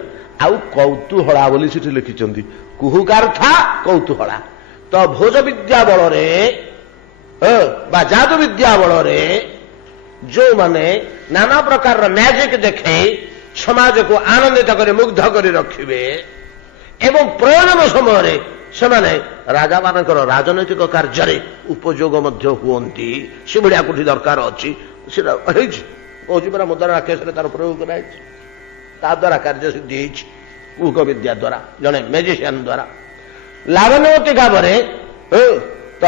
ଆଉ କୌତୁହଳା ବୋଲି ସେଠି ଲେଖିଛନ୍ତି, କୁହୁକାର୍ଥା କୌତୁହଳା। ତ ଭୋଜ ବିଦ୍ୟା ବଳରେ ବା ଯାଦୁ ବିଦ୍ୟା ବଳରେ ଯୋଉମାନେ ନାନା ପ୍ରକାରର ମ୍ୟାଜିକ ଦେଖେଇ समाज को आनंदित कर मुग्ध कर रखिबे एवं प्रयोजन समय ସେମାନେ ରାଜାମାନଙ୍କର ରାଜନୈତିକ କାର୍ଯ୍ୟରେ ଉପଯୋଗ ମଧ୍ୟ ହୁଅନ୍ତି। ସେଭଳିଆ କୋଠି ଦରକାର ଅଛି, ସେଟା ହେଇଛି। କହୁଛି ପରା ମୁଦ୍ରା ରାକ୍ଷସରେ ତାର ପ୍ରୟୋଗ କରାଯାଇଛି, ତା ଦ୍ୱାରା କାର୍ଯ୍ୟ ସିଦ୍ଧି ହେଇଛି କୁହକ ବିଦ୍ୟା ଦ୍ୱାରା, ଜଣେ ମ୍ୟାଜିସିଆନ ଦ୍ୱାରା। ଲାବଣ୍ୟବତୀ ଗାବରେ ତ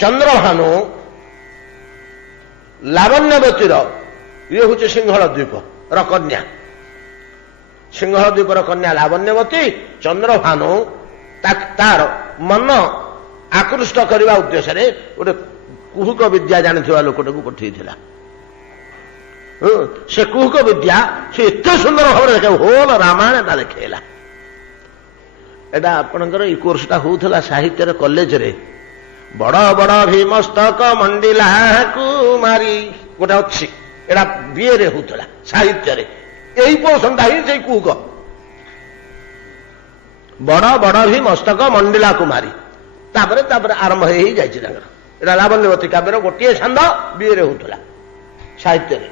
ଚନ୍ଦ୍ରଭାନୁ ଲାବଣ୍ୟବତୀର ଇଏ ହଉଛି ସିଂହଳ ଦ୍ୱୀପର କନ୍ୟା। ସିଂହଳ ଦ୍ୱୀପର କନ୍ୟା ଲାବଣ୍ୟବତୀ ଚନ୍ଦ୍ରଭାନୁ ତାର ମନ ଆକୃଷ୍ଟ କରିବା ଉଦ୍ଦେଶ୍ୟରେ ଗୋଟେ କୁହୁକ ବିଦ୍ୟା ଜାଣିଥିବା ଲୋକଟାକୁ ପଠେଇଥିଲା। ସେ କୁହୁକ ବିଦ୍ୟା ସେ ଏତେ ସୁନ୍ଦର ଭାବରେ ଦେଖେ, ହୋଲ ରାମାୟଣ ଟା ଦେଖେଇଲା। ଏଟା ଆପଣଙ୍କର ଏଇ କୋର୍ସଟା ହଉଥିଲା ସାହିତ୍ୟରେ କଲେଜରେ। ବଡ ବଡ ଭୀମସ୍ତକ ମଣ୍ଡିଲା କୁମାରୀ ଗୋଟେ ଅଛି, ଏଟା ବିଏରେ ହଉଥିଲା ସାହିତ୍ୟରେ। ଏଇ ପୋଷଣଟା ହିଁ ସେଇ କୁହୁକ। ବଡ ବଡ ଭି ମସ୍ତକ ମଣ୍ଡିଲା କୁମାରୀ, ତାପରେ ଆରମ୍ଭ ହେଇ ଯାଇଛି ତାଙ୍କର। ଏଟା ଲାବଣ୍ୟବତୀ କାବ୍ୟର ଗୋଟିଏ ଛାନ୍ଦ ବିଏରେ ହଉଥିଲା ସାହିତ୍ୟରେ।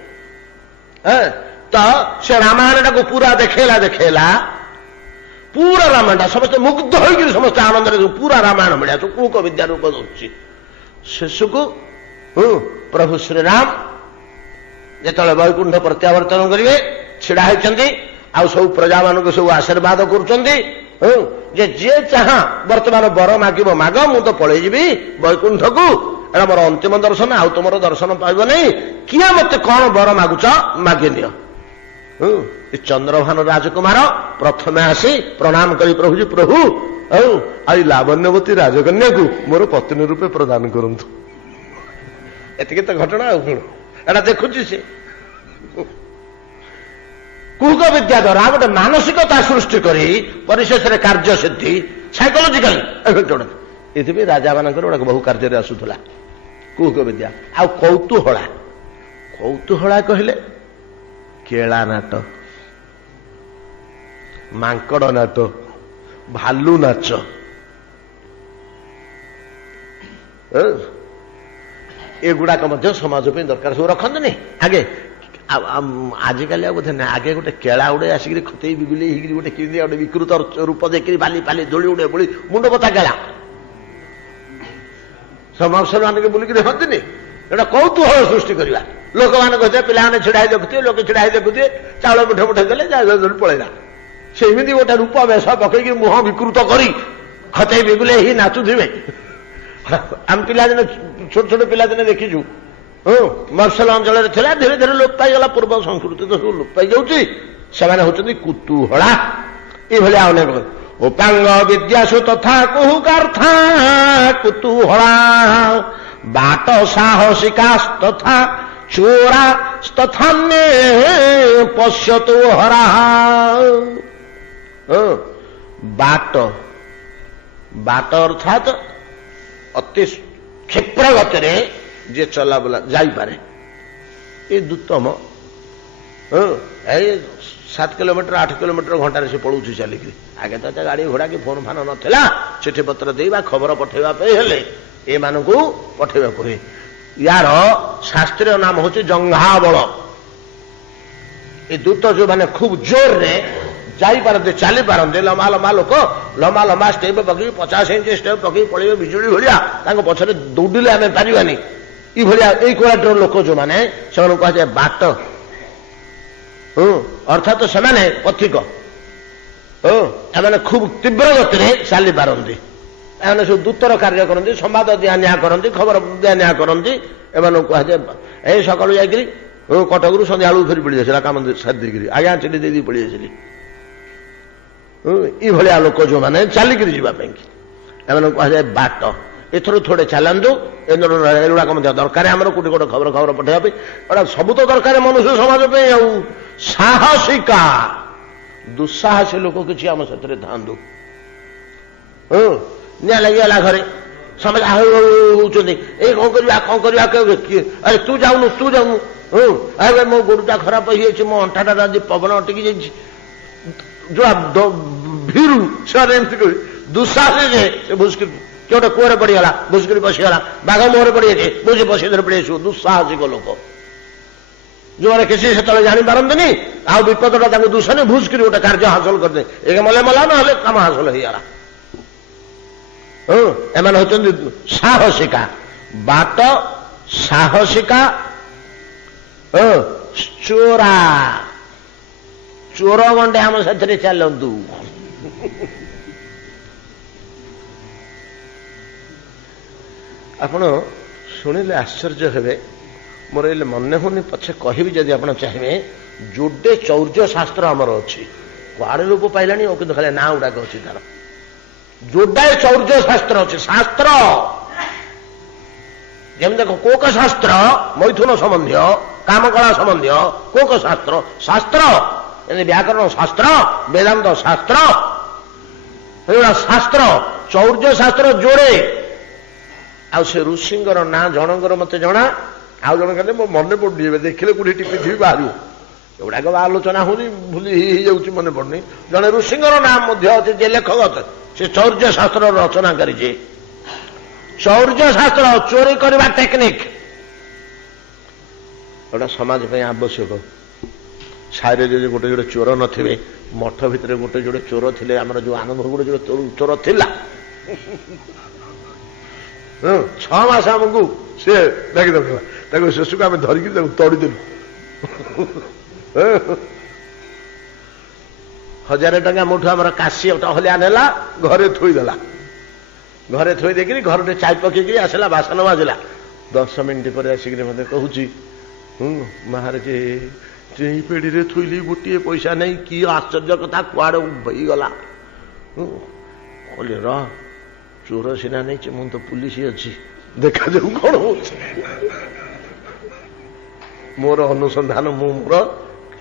ତ ସେ ରାମାୟଣଟାକୁ ପୁରା ଦେଖେଇଲା ପୁରା ରାମାୟଣଟା ସମସ୍ତେ ମୁଗ୍ଧ ହୋଇକରି ସମସ୍ତେ ଆନନ୍ଦରେ ପୁରା ରାମାୟଣ ଭଳିଆ କୁହୁକ ବିଦ୍ୟା ରୂପ ଦଉଛି। ଶେଷକୁ ପ୍ରଭୁ ଶ୍ରୀରାମ ଯେତେବେଳେ ବୈକୁଣ୍ଠ ପ୍ରତ୍ୟାବର୍ତ୍ତନ କରିବେ ଛିଡା ହେଇଛନ୍ତି, ଆଉ ସବୁ ପ୍ରଜାମାନଙ୍କୁ ସବୁ ଆଶୀର୍ବାଦ କରୁଛନ୍ତି ଯେ ଯିଏ ଚାହା ବର୍ତ୍ତମାନ ବର ମାଗିବ ମାଗ, ମୁଁ ତ ପଳେଇଯିବି ବୈକୁଣ୍ଠକୁ, ଏଟା ମୋର ଅନ୍ତିମ ଦର୍ଶନ, ଆଉ ତୁମର ଦର୍ଶନ ପାଇବ ନାହିଁ। କିଏ ମତେ କଣ ବର ମାଗୁଛ ମାଗିନିଅ। ଚନ୍ଦ୍ରଭାନୁ ରାଜକୁମାର ପ୍ରଥମେ ଆସି ପ୍ରଣାମ କରି ପ୍ରଭୁଜୀ ପ୍ରଭୁ ଆଉ ଲାବଣ୍ୟବତୀ ରାଜକନ୍ୟାକୁ ମୋର ପତ୍ନୀ ରୂପେ ପ୍ରଦାନ କରନ୍ତୁ। ଏତିକି ତ ଘଟଣା, ଆଉ କଣ ଏଟା ଦେଖୁଛି ସେ। କୁହୁକ ବିଦ୍ୟା ଦ୍ୱାରା ଗୋଟେ ମାନସିକତା ସୃଷ୍ଟି କରି ପରିଶେଷରେ କାର୍ଯ୍ୟ ସିଦ୍ଧି ସାଇକୋଲୋଜିକାଲି ଏଫେକ୍ଟ। ଏଥିପାଇଁ ରାଜାମାନଙ୍କର ଗୋଟେ ବହୁ କାର୍ଯ୍ୟରେ ଆସୁଥିଲା କୁହୁକ ବିଦ୍ୟା। ଆଉ କୌତୁହଳା କହିଲେ କେଳା ନାଟ, ମାଙ୍କଡ ନାଟ, ଭାଲୁ ନାଚ, ଏଗୁଡାକ ମଧ୍ୟ ସମାଜ ପାଇଁ ଦରକାର। ସବୁ ରଖନ୍ତୁନି ଆଗେ। ଆଜିକାଲି ଆଉ ବୋଧେ ନାହିଁ, ଆଗେ ଗୋଟେ କେଳା ଉଡେ ଆସିକିରି ଖତେଇ ବିଗୁଲେଇ ହେଇକିରି ଗୋଟେ କେମିତି ଗୋଟେ ବିକୃତ ରୂପ ଦେଖିରି ବାଲି ପାଲି ଦୋଳି ଉଡେ ବୋଳି ମୁଣ୍ଡ ବତା କେଳା ସମାବସର ମାନକେ ବୁଲିକିରି ହନ୍ତିନି। ଏଟା କୌତୁହଳ ସୃଷ୍ଟି କରିବା। ଲୋକମାନେ କହିଥିଲେ ପିଲାମାନେ ଛିଡା ହେଇ ଦେଖୁଥିବେ, ଲୋକେ ଛିଡା ହେଇ ଦେଖୁଥିବେ, ଚାଉଳ ମୁଠେ ମୁଠେ ଦେଲେ ଦୋଳି ପଳେଇଲା। ସେମିତି ଗୋଟେ ରୂପ ବେଶ ପକେଇକି ମୁହଁ ବିକୃତ କରି ଖତେଇ ବିଗୁଲେଇ ହେଇ ନାଚୁଥିବେ। ଆମେ ପିଲାଦିନେ ଛୋଟ ଛୋଟ ପିଲାଦିନେ ଦେଖିଛୁ। ମଫସଲ ଅଞ୍ଚଳରେ ଥିଲା, ଧୀରେ ଧୀରେ ଲୋପ ପାଇଗଲା। ପୂର୍ବ ସଂସ୍କୃତି ତ ସବୁ ଲୋପ ପାଇଯାଉଛି। ସେମାନେ ହଉଛନ୍ତି କୁତୁହଳା। ଏଇଭଳିଆ ଅନେକ ଉପାଙ୍ଗ ବିଦ୍ୟାସୁ ତଥା କୁହୁକାର୍ଥା କୁତୁହଳା ବାଟ ସାହସିକା ତଥା ଚୋରା ତଥାନ୍ୟେ ପଶ୍ୟତୁ ହରା। ବାଟ ଅର୍ଥାତ୍ ଅତି କ୍ଷିପ୍ର ଗତିରେ ଯିଏ ଚଲାବୁଲା ଯାଇପାରେ। ଏ ଦୁତ୍ତମ ଏଇ 7 କିଲୋମିଟର 8 କିଲୋମିଟର ଘଣ୍ଟାରେ ସେ ପଳଉଛି ଚାଲିକିରି। ଆଗେ ତ ଏତେ ଗାଡି ଘୋଡା କି ଫୋନ ଫାନ ନଥିଲା। ଚିଠି ପତ୍ର ଦେଇ ବା ଖବର ପଠେଇବା ପାଇଁ ହେଲେ ଏମାନଙ୍କୁ ପଠେଇବାକୁ ହୁଏ। ୟାର ଶାସ୍ତ୍ରୀୟ ନାମ ହଉଛି ଜଙ୍ଘାବଳ। ଏ ଦୂତ ଯୋଉମାନେ ଖୁବ ଜୋରରେ ଯାଇପାରନ୍ତି, ଚାଲିପାରନ୍ତି, ଲମ୍ବା ଲମ୍ବା ଲୋକ ଲମ୍ବା ଲମ୍ବା ଷ୍ଟେପ୍ ପକେଇ 50 ଇଞ୍ଚ ଷ୍ଟେପ୍ ପକେଇ ପଳେଇବେ ବିଜୁଳି ଭଳିଆ, ତାଙ୍କ ପଛରେ ଦୌଡ଼ିଲେ ଆମେ ପାରିବାନି। ଏଇଭଳିଆ ଏଇ କ୍ୱାଲିଟିର ଲୋକ ଯୋଉମାନେ, ସେମାନଙ୍କୁ କୁହାଯାଏ ବାଟ। ଅର୍ଥାତ୍ ସେମାନେ ପଥିକ। ଏମାନେ ଖୁବ ତୀବ୍ର ଗତିରେ ଚାଲିପାରନ୍ତି। ଏମାନେ ସବୁ ଦୂତର କାର୍ଯ୍ୟ କରନ୍ତି, ସମ୍ବାଦ ଦିଆ ନିଆ କରନ୍ତି, ଖବର ଦିଆ ନିଆ କରନ୍ତି। ଏମାନଙ୍କୁ କୁହାଯାଏ ଏଇ ସକାଳୁ ଯାଇକିରି କଟକରୁ ସନ୍ଧ୍ୟାବେଳକୁ ଫେରି ପଳେଇ ଆସିଲା କାମ ସାରି ଦେଇକିରି, ଆଜ୍ଞା ଚିଠି ଦେଇଦେଇ ପଳେଇ ଆସିଲି। ଏଇଭଳିଆ ଲୋକ ଯୋଉମାନେ ଚାଲିକିରି ଯିବା ପାଇଁ, ଏମାନଙ୍କୁ କୁହାଯାଏ ବାଟ। ଏଥର ଥୋଡେ ଚାଲନ୍ତୁ, ଏଗୁଡାକ ମଧ୍ୟ ଦରକାର ଆମର କୋଉଠି ଗୋଟେ ଖବର ପଠେଇବା ପାଇଁ। ଏଗୁଡା ସବୁ ତ ଦରକାର ମନୁଷ୍ୟ ସମାଜ ପାଇଁ। ଆଉ ସାହସିକା, ଦୁଃସାହସୀ ଲୋକ କିଛି ଆମ ସେଥିରେ ଥାଆନ୍ତୁ। ନିଆଁ ଲାଗିଗଲା ଘରେ, ସମସ୍ତେ ହଉଛନ୍ତି, ଏଇ କଣ କରିବା ଆରେ ତୁ ଯାଉନୁ ଆରେ ମୋ ଗୋଡଟା ଖରାପ ହେଇଯାଇଛି, ମୋ ଅଣ୍ଟାଟା ଆଜି ପବନ ଅଟକି ଯାଇଛି। ଯୋଉ ଭୀରୁ ସେମାନେ ଏମିତି କହି ଦୁଃସାହସୀ ସେ ଭୁସ୍କିରି କିଏ ଗୋଟେ କୂଅରେ ପଡିଗଲା, ଭୁସ୍କିରି ବସିଗଲା, ବାଘ ମୁହଁରେ ପଡିଯାଇଛି, ବୁଝି ବସି ଧରେ ପଡିଯାଇଛୁ। ଦୁଃସାହସିକ ଲୋକ ଯୋଉମାନେ କିଛି ସେତେବେଳେ ଜାଣିପାରନ୍ତିନି, ଆଉ ବିପଦଟା ତାଙ୍କୁ ଦୂଷଣୀ ଭୁଷ କରି ଗୋଟେ କାର୍ଯ୍ୟ ହାସଲ କରିଦେ, ଏକ ମଲେ ମଲା ନହେଲେ କାମ ହାସଲ ହେଇଗଲା। ଏମାନେ ହଉଛନ୍ତି ସାହସିକା, ବାଟ ସାହସିକା ଚୋରା। ଚୋର ଗଣ୍ଡେ ଆମ ସେଥିରେ ଚାଲନ୍ତୁ। ଆପଣ ଶୁଣିଲେ ଆଶ୍ଚର୍ଯ୍ୟ ହେବେ, ମୋର ଏଲେ ମନେ ହଉନି, ପଛେ କହିବି ଯଦି ଆପଣ ଚାହିଁବେ। ଯୋଡେ ଚୌର୍ଯ୍ୟ ଶାସ୍ତ୍ର ଆମର ଅଛି, କୁଆଡେ ଲୋପ ପାଇଲାଣି, କିନ୍ତୁ ଖାଲି ନାଁ ଗୁଡାକ ଅଛି ତାର। ଯୋଡାଏ ଚୌର୍ଯ୍ୟ ଶାସ୍ତ୍ର ଅଛି। ଶାସ୍ତ୍ର ଯେମିତି ଦେଖ, କୋକ ଶାସ୍ତ୍ର ମୈଥୁନ ସମ୍ବନ୍ଧୀୟ, କାମକଳା ସମ୍ବନ୍ଧୀୟ କୋକ ଶାସ୍ତ୍ର। ଶାସ୍ତ୍ର ଯେମିତି ବ୍ୟାକରଣ ଶାସ୍ତ୍ର, ବେଦାନ୍ତ ଶାସ୍ତ୍ର, ଏଗୁଡ଼ା ଶାସ୍ତ୍ର। ଚୌର୍ଯ୍ୟ ଶାସ୍ତ୍ର ଯୋଡେ। ଆଉ ସେ ଋଷିଙ୍କର ନାଁ ଜଣଙ୍କର ମତେ ଜଣା, ଆଉ ଜଣ କହିଲେ ମୋ ମନେ ପଡୁନି, ଏବେ ଦେଖିଲେ କୋଉଠି ଟିପିଥିବି ବାହାରିବ। ଏଗୁଡାକ ଆଲୋଚନା ହଉନି, ଭୁଲି ହେଇଯାଉଛି, ମନେ ପଡୁନି। ଜଣେ ଋଷିଙ୍କର ନାମ ମଧ୍ୟ ଅଛି, ଯେ ଲେଖକ ସେ ଚୌର୍ଯ୍ୟ ଶାସ୍ତ୍ର ରଚନା କରିଛି। ଚୌର୍ଯ୍ୟ ଶାସ୍ତ୍ର ଚୋରି କରିବା ଟେକ୍ନିକ, ଏଟା ସମାଜ ପାଇଁ ଆବଶ୍ୟକ। ସାହିରେ ଯଦି ଗୋଟେ ଯୋଡେ ଚୋର ନଥିବେ, ମଠ ଭିତରେ ଗୋଟେ ଯୋଡେ ଚୋର ଥିଲେ, ଆମର ଯୋଉ ଆନନ୍ଦ ଗୋଟେ ଯୋଡେ ଚୋର ଥିଲା, 6 ମାସ ଆମକୁ ସେ ଡାକିଦେଲା, ତାକୁ ଶେଷକୁ ଆମେ ଧରିକି ତାକୁ ତଡ଼ିଦେଲୁ। 1000 ଟଙ୍କା ମୋଠୁ ଆମର କାଶି ଟହଲିଆ ନେଲା, ଘରେ ଥୋଇଦେଲା। ଘରେ ଥୋଇ ଦେଇକିରି ଘରଟେ ଚାଇ ପକେଇକି ଆସିଲା, ବାସନ ବାଜିଲା। 10 ମିନିଟ୍ ପରେ ଆସିକିରି ମତେ କହୁଛି, ମହାରାଜ ସେଇ ପେଢିରେ ଥୋଇଲି, ଗୋଟିଏ ପଇସା ନାହିଁ। କି ଆଶ୍ଚର୍ଯ୍ୟ କଥା, କୁଆଡେ ହେଇଗଲା। କହିଲି ର ଚୋର ସିନା ନେଇଛି, ମୁଁ ତ ପୁଲିସ ଅଛି, ଦେଖାଯାଉ କଣ ହଉଛି। ମୋର ଅନୁସନ୍ଧାନ, ମୁଁ ମୋର